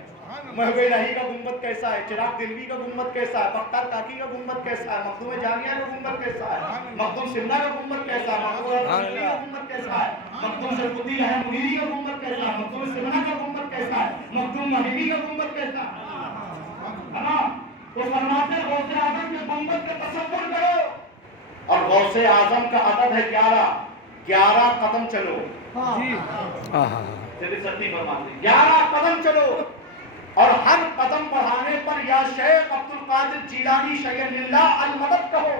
محو الہی کا گنبد کیسا ہے، چراغ دلوی کا گنبد کیسا ہے، بختار کاکی کا گنبد کیسا ہے، مخدوم جامعہ کا گنبد کیسا ہے، مخدوم سمنا کا گنبد کیسا ہے، مخدوم الہی کا گنبد کیسا ہے، مخدوم شرفتی احمد مغیری کا گنبد کیسا ہے، مخدوم سمنا کا گنبد کیسا ہے، مخدوم مہیبی کا گنبد کیسا ہے نا؟ تو فرماتے ہیں غوث اعظم کے گنبد کا تصور کرو، اور غوث اعظم کا عدد ہے 11 قدم چلو، جیسے ستی فرماتے ہیں 11 قدم چلو، اور ہر قدم بڑھانے پر یا شیخ عبد القادر جیلانی شیخ اللہ المدد کہو،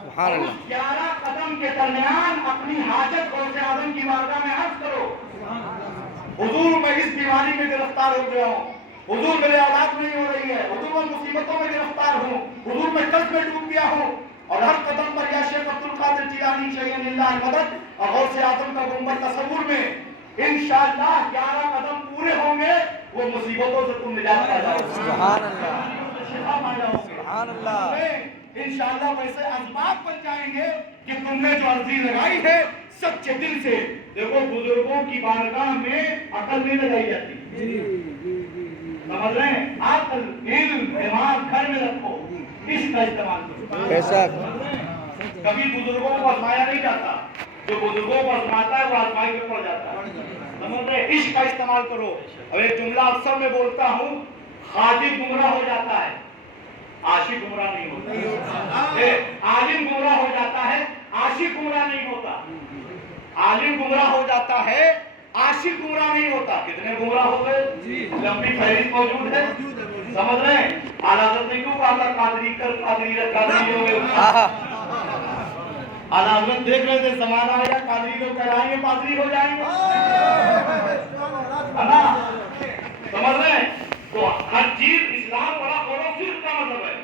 سبحان اللہ، 11 قدم کے درمیان اپنی حاجت غوث اعظم کی بارگاہ میں عرض کرو، حضور میں اس بیماری میں گرفتار ہو گیا ہوں، حضور میرے اولاد نہیں ہو رہی ہے، حضور میں مصیبتوں میں گرفتار ہوں، حضور میں قرض میں ڈوب گیا ہوں، اور ہر قدم پر یا شیخ عبد القادر جیلانی شیخ اللہ المدد اور غوث اعظم کا گنبد تصور میں انشاءاللہ 11 قدم پورے ہوں گے، وہ مصیبتوں سے تم نجات پا جاؤ گے، سبحان اللہ، شفا پا جاؤ گے، سبحان اللہ، انشاءاللہ ویسے اسباب بن جائیں گے کہ تم نے جو عرضی لگائی ہے سچے دل سے، دیکھو بزرگوں کی بارگاہ میں عقل نہیں لگائی جاتی، سمجھ رہے ہیں؟ عقل، علم، دماغ گھر میں رکھو، اس کا استعمال کرو، ایسا کبھی بزرگوں کو آزمایا نہیں جاتا، جو بزرگوں کو آزماتا ہے وہ آزمائی میں پڑ جاتا ہے، سمجھ رہے ہیں؟ عشق کا استعمال کرو، اور ایک جملہ اکثر میں بولتا ہوں، خادم گمراہ ہو جاتا ہے، عاشق گمراہ نہیں ہوتا، عالم گمراہ ہو جاتا ہے، عاشق گمراہ نہیں ہوتا، عالم گمراہ ہو جاتا ہے، عاشق گمراہ نہیں ہوتا، کتنے گمراہ ہو گئے، لمبی فہرست موجود ہے، سمجھ رہے ہیں؟ اعلیٰ حضرت نے کیوں کہا قادری کر قادری رکھ قادری ہو گئے، اعلیٰ حضرت دیکھ رہے تھے زمانہ آیا قادری لوگ کہلائیں گے پادری ہو جائیں گے، ہے نا؟ سمجھ رہے ہیں؟ تو ہر چیز اسلام بڑا غور و فکر کا مذہب ہے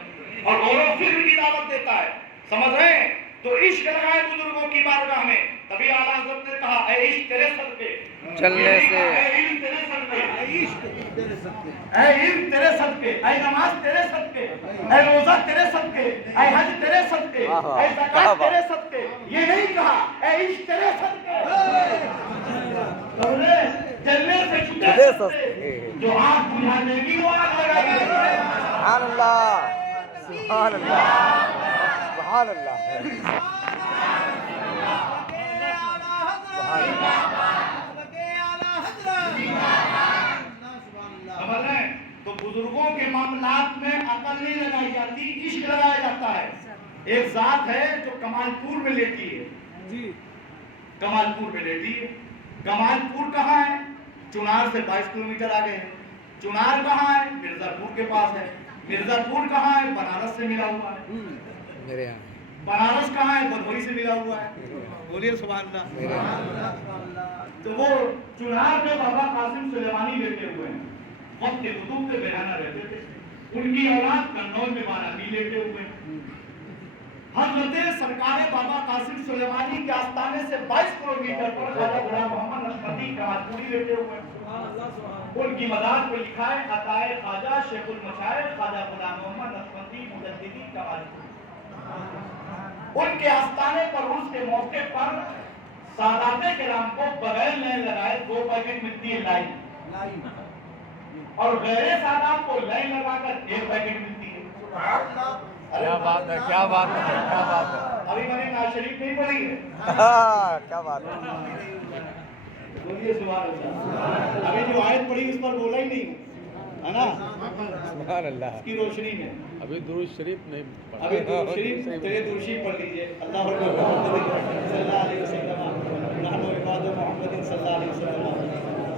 اور غور و فکر کی دعوت دیتا ہے، سمجھ رہے ہیں؟ تو عشق لگائے بزرگوں کی بارگاہ میں، تبھی اعلیٰ حضرت نے کہا اے عشق تیرے صدقے، چلنے سے، اے علم تیرے صدقے، اے عشق تیرے صدقے، اے علم تیرے صدقے، اے نماز تیرے صدقے، اے روزہ تیرے صدقے، اے حج تیرے صدقے، اے زکات تیرے صدقے، یہ نہیں کہا اے عشق تیرے صدقے، جلنے سے چھٹے صدقے، جو آگ بجھانے کی وہ آگ لگائے گی، سبحان اللہ، سبحان اللہ، سبحان اللہ، سمجھ رہے ہیں؟ تو بزرگوں کے معاملات میں عقل نہیں لگائی جاتی، عشق لگایا جاتا ہے، ایک ذات ہے جو کمال پور میں لیٹی ہے، کمال پور میں لیٹی ہے، کمال پور کہاں ہے؟ چنار سے 22 کلومیٹر آگے ہے، چنار کہاں ہے؟ مرزا پور کے پاس ہے، مرزا پور کہاں ہے؟ بنارس سے ملا ہوا ہے، بنارس کہاں ہے؟ بدھوئی سے ملا ہوا ہے، بولیے سبحان اللہ، تو وہ چنار میں بابا قاسم سلیمانی لیتے ہوئے ہیں، وقت قطب کے بیانہ رہتے تھے، ان کی اولاد قنوج میں مانوی لیتے ہوئے ہیں، حضرت سرکار بابا قاسم سلیمانی کے آستانے سے 22 کلومیٹر پر خواجہ غلام محمد نقشبندی کمالپوری لیتے ہوئے ہیں، ان کی مزار پر لکھا ہے عطائے خواجہ شیخ المشائخ خواجہ غلام محمد نقشبندی مجددی کمالپوری، ان کے آستانے پر عرس کے موقع پر سادات کرام کو بغیر لائن لگائے 2 پیکٹ ملتی ہے لائن، اور غیر سادات کو لائن لگا کر 1 پیکٹ ملتی ہے، کیا بات ہے، کیا بات ہے، کیا بات ہے، ابھی میں نے نعت شریف نہیں پڑھی ہے، کیا بات ہے، بولیے سبحان اللہ، ابھی جو آیت پڑھی اس پر بولا ہی نہیں ہے نا، سبحان اللہ، اس کی روشنی میں ابھی درود شریف نہیں پڑھا، ابھی درود شریف تو یہ درود شریف پڑھ لیجئے، اللہ صلی اللہ علیہ وسلم نحن عباد محمد صلی اللہ علیہ وسلم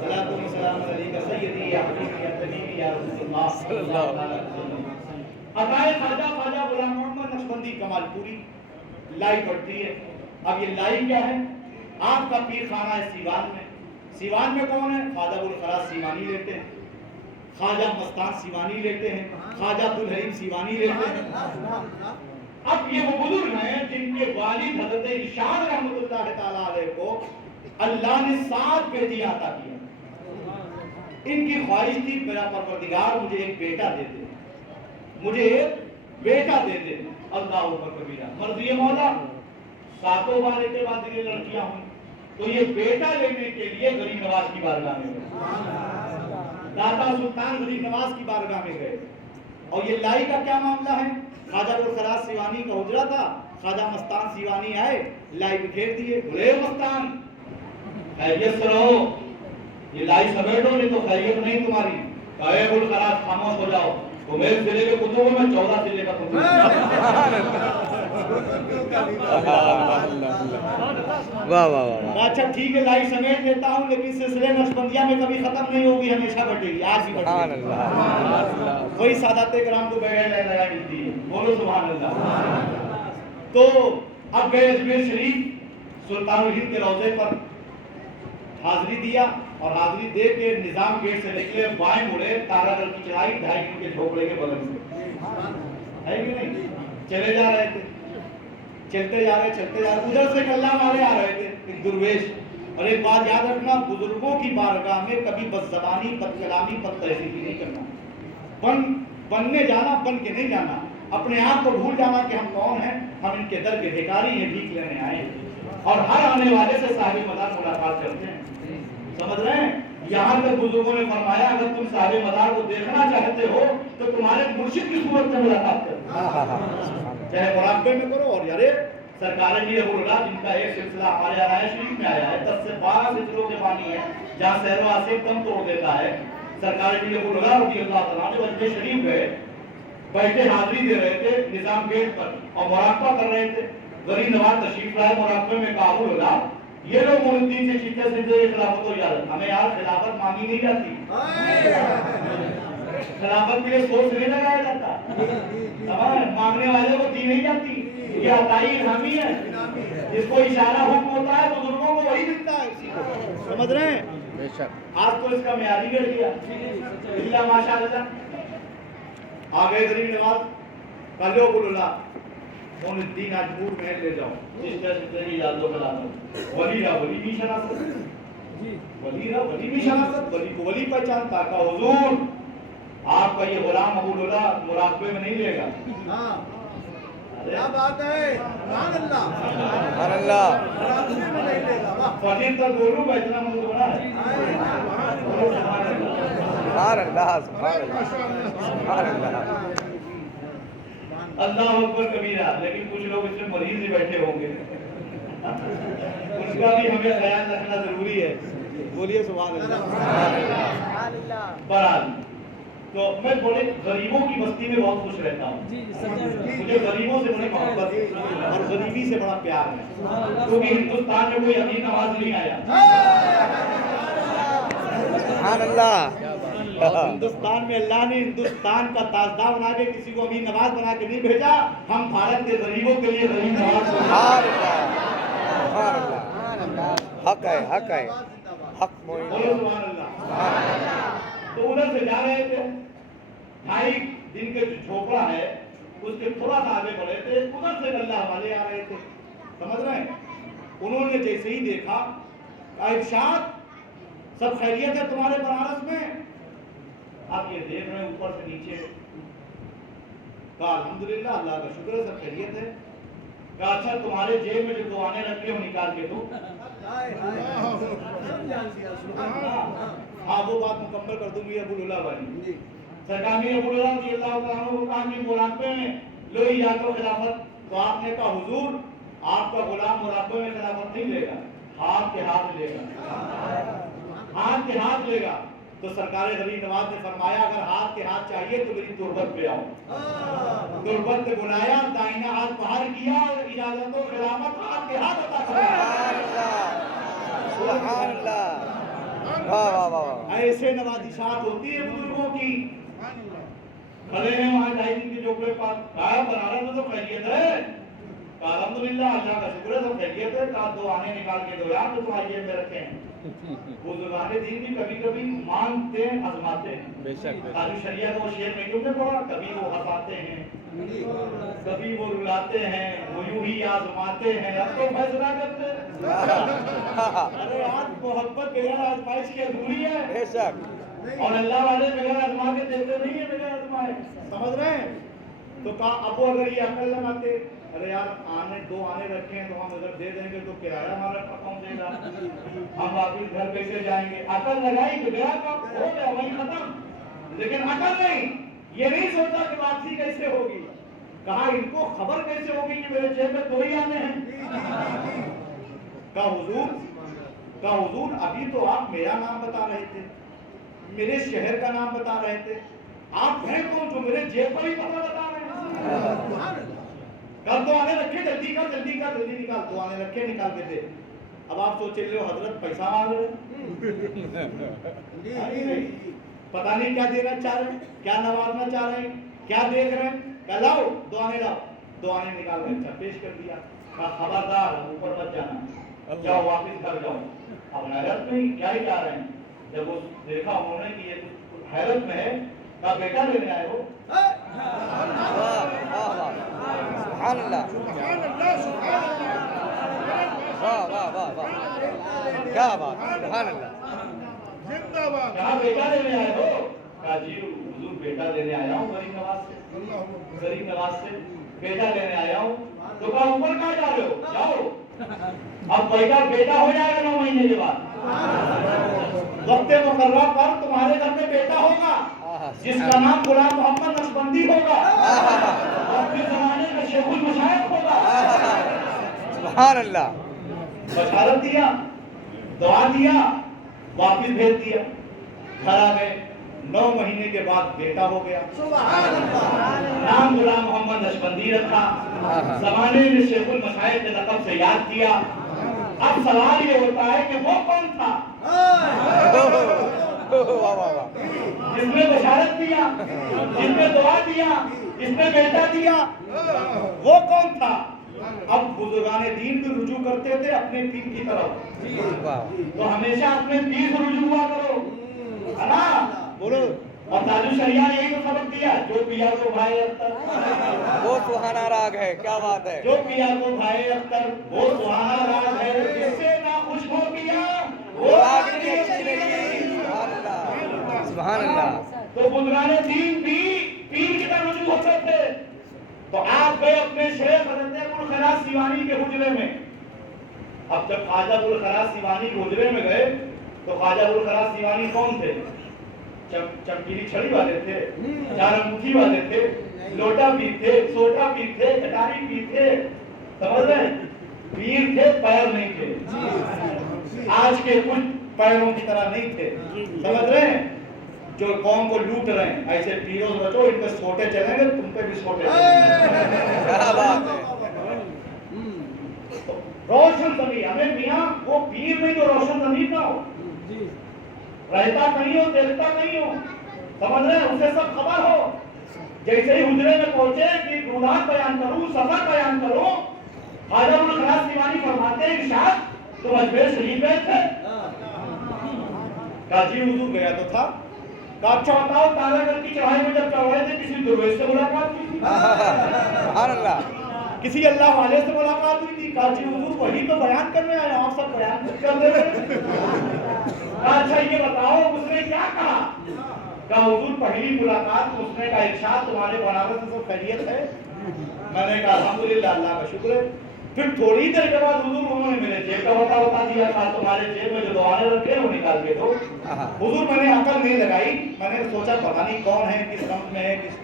صلاۃ و سلام علیک سیدی یا حبیبی یا طبیبی یا رسول اللہ صلی اللہ علیہ وسلم، عطائے خواجہ غلام محمد نقشبندی کمالپوری لائی پڑتی ہے، اب یہ لائی کیا ہے؟ آپ کا پیر خانہ ہے سیوان میں، سیوان میں کون ہے؟ خواجہ ابوالخراج سیوانی لیتے ہیں، خواجہ مستان سیوانی لیتے ہیں، خواجہ عبدالحلیم سیوانی لیتے ہیں، اب یہ وہ بزرگ ہیں جن کے والد حضرت ارشاد رحمۃ اللہ تعالیٰ علیہ کو اللہ نے 7 بیٹی عطا کیا، ان کی خواہش تھی میرا پروردگار مجھے ایک بیٹا دے دے، مجھے ایک بیٹا دے دے۔ اللہ اکبر کبیرہ، مرضی مولا، 7 بار کے بعد یہ لڑکیاں ہوئی تو یہ بیٹا لینے کے لیے غریب نواز کی بارگاہ میں گئے، داتا سلطان غریب نواز کی بارگاہ میں گئے۔ اور یہ لائی کا کیا معاملہ ہے؟ خواجہ پرفراز سیوانی کا حجرہ تھا، خواجہ مستان سیوانی آئے، لائی بکھیر دیے، بولے مستان خیریت سے رہو، یہ لائی سمیٹو نہیں تو خیریت نہیں تمہاری۔ کہے گلخراج خاموش ہو جاؤ، تمہیں ضلع کے کتوں میں 14 ضلع کا کتوں۔ واہ واہ واہ، اچھا ٹھیک ہے لائی سمیٹ لیتا ہوں، لیکن سلسلے نقشبندیہ میں کبھی ختم نہیں ہوگی، ہمیشہ بٹے گی، آج بھی بٹے گی۔ وہی سادات کرام کو بغیر لگا ملتی ہے، بولو سبحان اللہ۔ تو اب گئے اجمیر شریف، سلطان الہند کے روضے پر حاضری دیا، اور حاضری دے کے نظام گیٹ سے نکلے، بائیں مڑے، تارا گڑھ کی چڑھائی 2.5 کلو کے جھوپڑے کے بغل سے، ہے کہ نہیں؟ چلے جا رہے تھے، چلتے جا رہے، ادھر سے کلام والے آ رہے تھے، ایک درویش۔ اور ایک بات یاد رکھنا، بزرگوں کی بارگاہ میں کبھی بد زبانی، بد کلامی، بد تہذیبی نہیں کرنا، بننے جانا، بن کے نہیں جانا، اپنے آپ کو بھول جانا کہ ہم کون ہیں، ہم ان کے در کے بھکاری ہیں، بھیک لینے آئے ہیں، اور ہر آنے والے سے صاحب مدار ملاقات کرتے ہیں، سمجھ رہے ہیں؟ یہاں تک بزرگوں نے فرمایا اگر تم صاحب مدار کو دیکھنا چاہتے ہو تو تمہارے مرشد کی صورت میں ملاقات کرو، چاہے مراقبے میں کرو۔ اور یارے سرکار جی ابو اللہ جن کا ایک سلسلہ ہمارے آرائے شریف میں آیا ہے، 10 سے 12 سلسلوں کے بانی ہے، جہاں سیر و آصف دم توڑ دیتا ہے۔ سرکار جی ابو اللہ رضی اللہ تعالیٰ جب اجمیر شریف گئے، بیٹھے حاضری دے رہے تھے نظام گیٹ پر اور مراقبہ کر رہے تھے، غریب نواز تشریف لائے مراقبے میں، ابو اللہ یہ لوگ مولدین سے شکست سے خلافت ہو جاتے، ہمیں یار خلافت مانگی نہیں جاتی، خلافت کے لیے سوچ نہیں لگایا جاتا، مانگنے والے کو دی نہیں جاتی، یہ عطائی الہامی ہے، جس کو اشارہ حکم ہوتا ہے بزرگوں کو وہی ملتا ہے، سمجھ رہے ہیں؟ بے شک، آج تو اس کا معیاری گڑ گیا، اللہ ماشاء اللہ۔ آگئے غریب نواز، کلو بول اللہ الدین اجمور میں لے جاؤ، سسٹر کی یادوں میں لاتا ہوں، ولی را ولی بھی شناست، ولی را ولی بھی شناست، ولی کو ولی پہچانتا، کہا حضور آپ کا یہ غلام ابو اللہ مراقبے میں نہیں لے گا۔ کیا بات ہے، سبحان اللہ، سبحان اللہ، فقیر تک بولوں گا اتنا منہ بنا ہے، سبحان اللہ، سبحان اللہ، سبحان اللہ، اللہ اکبر کبیرہ۔ لیکن کچھ لوگ اس میں مریض ہی بیٹھے ہوں گے، اس کا بھی ہمیں خیال رکھنا ضروری ہے، بولیے سبحان اللہ۔ بہرحال تو میں بولے غریبوں کی بستی میں بہت خوش رہتا ہوں، مجھے غریبوں سے بڑی محبت اور غریبی سے بڑا پیار ہے، کیونکہ ہندوستان میں کوئی امیر نواز نہیں آیا، سبحان اللہ، اور ہندوستان میں اللہ نے ہندوستان کا تاجدار بنا کے کسی کو امیر نواز بنا کے نہیں بھیجا، ہم بھارت کے غریبوں کے لیے غریب نواز، سبحان اللہ، سبحان اللہ، حق ہے، حق ہے، حق بولو معین، سبحان اللہ۔ تو ادھر سے جا رہے تھے، 2.5 دن کے جو جھوپڑا ہے اس کے تھوڑا سا آگے بڑھے تھے، ادھر سے اللہ والے آ رہے تھے، سمجھ رہے ہیں؟ انہوں نے جیسے ہی دیکھا، ارشاد سب خیریت ہے تمہارے بنارس میں؟ آپ یہ دیکھ رہے ہیں اوپر سے نیچے، کہا الحمدللہ اللہ کا شکر ہے سب خیریت ہے۔ کہا اچھا تمہارے جیب میں جو دعانے رکھے ہو نکال کے دو۔ ہاں وہ بات مکمل کر دوں گی ابو اللہ والی۔ سرکار ابو اللہ رضی اللہ تعالیٰ عنہ کا مراقبے میں لو ہی یا تو خلافت، تو آپ نے کہا حضور آپ کا غلام مراقبے میں خلافت نہیں لے گا، ہاتھ کے ہاتھ لے گا، ہاتھ کے ہاتھ لے گا۔ تو سرکار غریب نواز نے فرمایا اگر ہاتھ کے ہاتھ چاہیے تو میری تربت پہ آؤ، تربت پہ بلایا، دائنا ہاتھ باہر کیا اور اجازت و خلافت ہاتھ کے ہاتھ عطا فرمایا۔ سبحان اللہ، واہ واہ واہ، ایسے نوازشات ہوتی ہے بزرگوں کی۔ کھڑے ہیں وہاں 2.5 دن کے جھوپڑے پر، کہا بنارس میں تو خیریت ہے؟ کہا الحمدللہ اللہ کا شکر ہے سب خیریت ہے۔ کہا دو آنے نکال کے دو یار، تو تمہاری جیب میں رکھے ہیں۔ بزرگان دین بھی کبھی کبھی مانگتے ہیں، آزماتے ہیں۔ بے شک، قاضی شریعہ کا وہ شعر میں کیوں نے پڑھا، کبھی وہ ہنساتے ہیں، کبھی وہ رلاتے ہیں، وہ یوں ہی آزماتے ہیں، اب تو فیصلہ کرتے ہیں۔ ارے آج محبت بغیر آزمائش کی ادھوری ہے۔ بے شک، اور اللہ والے بغیر آزما کے دیتے نہیں ہے بغیر آزمائے. سمجھ رہے ہیں؟ تو کہا ابو اگر یہ عقل لگاتے ارے یار آنے 2 آنے رکھے ہیں تو ہم اگر دے دیں گے تو کرایہ ہمارا کون دے گا, ہم واپس گھر کیسے جائیں گے. عقل لگائی کہ گیا کب ہو گیا وہی ختم. لیکن عقل نہیں, یہ نہیں سوچا کہ واپسی کیسے ہوگی. کہا ان کو خبر کیسے ہوگی کہ میرے جیب میں 2 ہی آنے ہیں. کہا حضور ابھی تو آپ میرا نام بتا رہے تھے, میرے شہر کا نام بتا رہے تھے, آپ ہیں کون جو میرے جیب پر ہی پتہ بتا رہے ہیں. کل 2 آنے رکھے, جلدی کر جلدی کر جلدی نکال. 2 آنے رکھے, نکال کے دے. اب آپ سوچے لو حضرت پیسہ مانگ رہے ہیں, پتہ نہیں کیا دینا چاہ رہے ہیں, کیا نوازنا چاہ رہے ہیں, کیا دیکھ رہے ہیں. کہ لاؤ 2 آنے لاؤ. 2 آنے نکال کے پیش کر دیا. کہا خبردار اوپر مت جانا, جاؤ واپس گھر جاؤ. اب حیرت میں کیا ہی جا رہے ہیں. جب وہ دیکھا انہوں نے کہ یہ حیرت میں ہے, کہا بیٹا لینے آئے ہو. سبحان اللہ, واہ واہ واہ واہ, کیا بات, سبحان اللہ. زندہ باد. کہا بیٹا لینے آئے ہو. کہا جی حضور بیٹا لینے آیا ہوں غریب نواز سے, غریب نواز سے بیٹا لینے آیا ہوں. تو کہا اوپر کہاں جا رہے ہو, جاؤ. اب بیٹا ہو جائے گا 9 مہینے کے بعد. وقت مقررہ پر تمہارے گھر میں بیٹا ہوگا جس کا نام غلام محمد نقشبندی ہوگا, اپنے زمانے کا شیخ المشائخ ہوگا. سبحان اللہ. بشارت دیا, دعا دیا, واپس بھیج دیا. گھر آ گئے. 9 مہینے کے بعد بیٹا ہو گیا. نام غلام محمد نقشبندی رکھا. زمانے میں شیخ المشائخ کے لقب سے یاد کیا. اب سوال یہ ہوتا ہے کہ وہ کون تھا جس نے بشارت دیا, جس نے دعا دیا, جس نے بیٹا دیا, وہ کون تھا؟ اب بزرگان دین بھی رجوع کرتے تھے اپنے پیر کی طرف, تو ہمیشہ اپنے پیر سے رجوع ہوا کرو, ہے نا. بولو. اور تاج الشریعہ نے یہی تو سبق دیا, جو پیا کو بھائی اختر, وہ سہانا راگ ہے, کیا بات ہے. جو پیا کو بھائی اختر وہ سہانا راگ ہے, جس سے نہ خوش ہو پیا وہ راگنی اچھی نہیں. سبحان اللہ, سبحان اللہ. تو بزرگان دین بھی پیر کی طرف رجوع ہوتے تھے. تو آپ گئے اپنے شیخ حضرت ابوالخراج سیوانی کے حجرے میں. اب جب خواجہ ابوالخراج سیوانی کے حجرے میں گئے تو خواجہ ابوالخراج سیوانی کون تھے؟ چمکیلی چھڑی والے تھے, 4 انگوٹھی والے تھے, لوٹا پیر تھے, سوٹا پیر تھے, کٹاری پیر تھے. سمجھ رہے ہیں؟ پیر تھے, پیر نہیں تھے. آج کے کچھ پیروں کی طرح نہیں تھے. سمجھ رہے ہیں؟ جو قوم کو لوٹ رہے ہیں ایسے پیروں سے بچو, ان پہ سوٹے چلیں گے, تم پہ بھی سوٹے چلیں گے. کیا بات ہے. روشن زمین, ہمیں میاں وہ پیر نہیں جو روشن زمین نہ ہو, رہتا کہیں ہو, دیکھتا کہیں ہو. سمجھ رہے ہیں؟ اسے سب خبر ہو. جیسے ہی حجرے میں پہنچے کہ گناہ بیان کروں, سفر بیان کروں, خواجہ ابوالخراج سیوانی فرماتے ہیں ارشاد تم اجمیر شریف گئے تھے. کہا جی حضور گیا تو تھا. کہا اچھا بتاؤ تالا گڑھ کی چڑھائی میں جب چڑھ رہے تھے کسی درویش سے ملاقات کی تھی؟ سبحان اللہ. کسی اللہ والے سے ملاقات ہوئی تھی؟ کہا جی حضور وہی تو بیان کرنے آئے, آپ سب بیان کر دے رہے. اچھا یہ بتاؤ اس نے کیا کہا؟ کہا حضور پہلی ملاقات اس نے کہا ارشاد تمہارے بنارس سے سب خیریت ہے. میں نے کہا الحمدللہ اللہ کا شکر ہے. پھر تھوڑی دیر کے بعد حضور انہوں نے میرے جیب کا بتا دیا. کہا تمہارے جیب میں جو دعائیں رکھے وہ نکال کے دو. حضور میں نے عقل نہیں لگائی, میں نے سوچا پتہ نہیں کون ہے, کس رنگ میں ہے, کس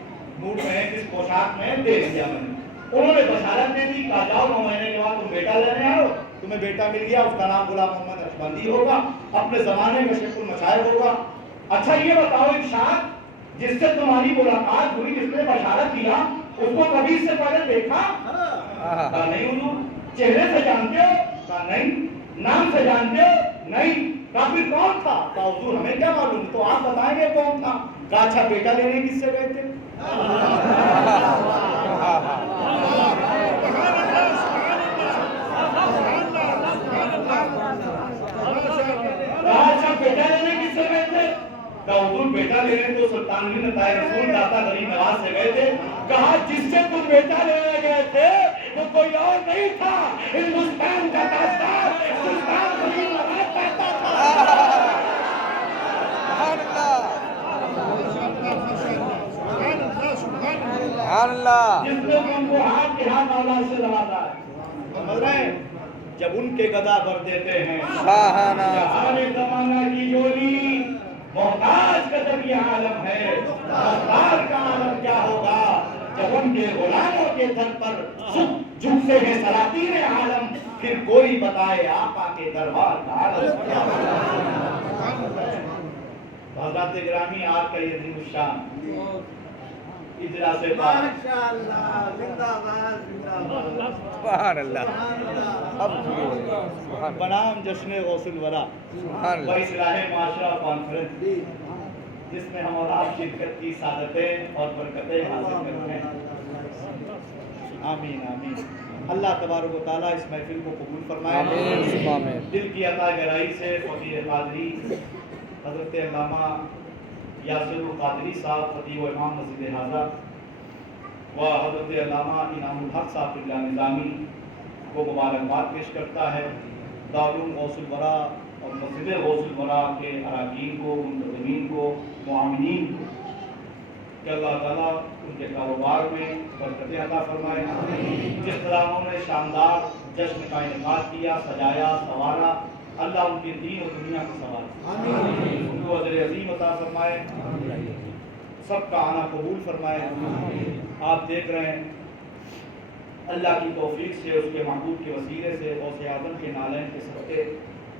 موڈ میں ہے, کس پوشاک میں ہے, دے دیا میں نے. انہوں نے بشارت دے دی. کہا جاؤ 9 مہینے کے بعد تم بیٹا لینے آؤ, تمہیں بیٹا مل گیا, اس کا نام غلام محمد نقشبندی ہوگا, اپنے زمانے میں شیخ المشائخ ہوگا. اچھا یہ بتاؤ ارشاد جس سے تمہاری ملاقات ہوئی, جس نے بشارت دیا, اس کو کبھی اس سے پہلے دیکھا؟ کہا نہیں حضور. چہرے سے جانتے ہو؟ کہا نہیں. نام سے جانتے ہو؟ نہیں. کہا پھر کون تھا؟ کہا حضور ہمیں کیا معلوم, تو آپ بتائیں گے کون تھا. کہا اچھا بیٹا لینے کس سے گئے تھے؟ اچھا بیٹا لینے کس سے گئے تھے؟ کہا حضور بیٹا لینے تو سلطان نتائے رسول داتا غریب نواز سے گئے تھے. کہا جس سے تم بیٹا لینے گئے تھے وہ کوئی اور نہیں تھا, ہندوستان کا تاجدار سلطان غریب نواز کہتا تھا. سبحان اللہ. کے ہاتھ اولاد سے نوازا ہے. سمجھ رہے ہیں؟ جب ان کے گدا بھر دیتے ہیں جہان زمانہ کی جولی، محتاج کا جب یہ عالم ہے، محتاج کا عالم کیا ہوگا جب ان کے غلاموں کے در پر جھکتے ہیں سلاطین عالم، پھر کوئی بتائے آقا کے دربار کا عالم کیا ہوگا. حضرات گرامی، آج کا یہ عظیم الشان اجلاس پاک سبحان اللہ. اب بنام جشن غوث الورا سبحان و اللہ. اصلاح معاشرہ کانفرنس، جس میں ہم اور آپ شرکت کی سعادتیں اور برکتیں حاصل کرتے ہیں. آمین آمین. اللہ تبارک و تعالیٰ اس محفل کو قبول فرمائے. آمین آمین. دل کی عطا گہرائی سے فقیر قادری حضرت علامہ یاسر القادری صاحب خطیب و امام مسجد حاضرہ و حضرت علامہ انعام الحق صاحب اللہ نظامی کو مبارکباد پیش کرتا ہے. دارالعلوم غوث الورا اور مسجد غوث الورا کے اراکین کو، منتظمین کو، معاونین کو کہ اللہ تعالیٰ ان کے کاروبار میں برکتیں عطا فرمائے. جس طرح انہوں نے شاندار جشن کا انعقاد کیا، سجایا، سنوارا، اللہ ان کے دین اور دنیا کو سنوارے، ان کو اجر عظیم عطا فرمائے، سب کا آنا قبول فرمائے. آپ دیکھ رہے ہیں اللہ کی توفیق سے، اس کے محبوب کے وسیلے سے، غوث اعظم کے نالین کے صدقے،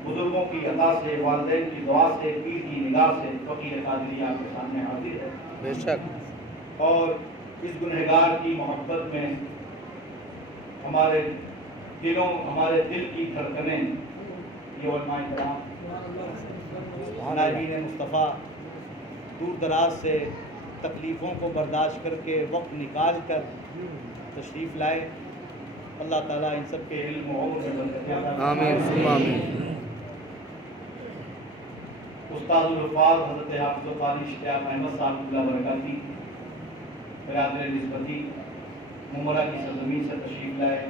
بزرگوں کی عطا سے، والدین کی دعا سے، پیر کی نگاہ سے فقیر قادری آپ کے سامنے حاضر ہے. بے شک. اور اس گنہگار کی محبت میں ہمارے دلوں، ہمارے دل کی دھڑکنیں یہ علماء کرام، نائبین مصطفیٰ دور دراز سے تکلیفوں کو برداشت کر کے وقت نکال کر تشریف لائے. اللہ تعالیٰ ان سب کے علم و عمر میں برکتیں عطا فرمائے. آمین آمین. استاد الفاظ حضرت حافظ و قاری اشتیاق احمد صاحب اللہ برکاتی برادر نسبتی ممرہ کی سرزمین سے تشریف لائے.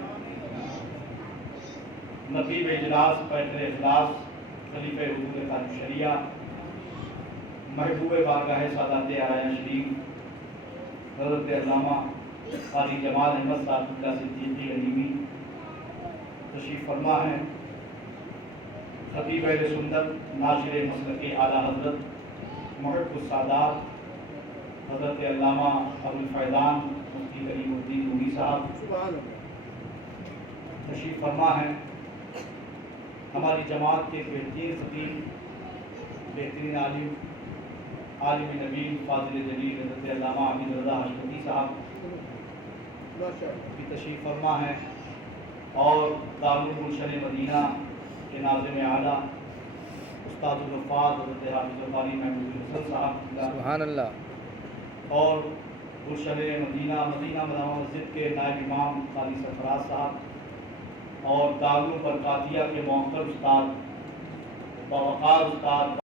نقیب اجلاس، پیکر اخلاص، خلیفہ حضور خواجہ شریعہ، محبوب بارگاہ سادات آرایا شریف حضرت علامہ قاری جمال احمد صاحب اللہ صدیقی علیمی تشریف فرما ہیں. خطیب اہل سنت، ناشر مسلک اعلیٰ حضرت محب السادات حضرت علامہ ابوالفیضان مفتی کریم الدین نوری صاحب تشریف فرما ہیں. ہماری جماعت کے بہترین خطیب، بہترین عالم، عالم نبی، فاضل جلیل حضرت علامہ حمید رضا حشمتی صاحب کی تشریف فرما ہیں. اور دارالعلوم گلشن مدینہ کے ناظم اعلیٰ استاد الحفاظ حضرت حافظ القاری محمود حسن صاحب سبحان اللہ. اور گلشن مدینہ مدینہ مسجد کے نائب امام قاری سرفراز صاحب اور دارالعلوم برکاتیہ کے موقر استاد باوقار استاد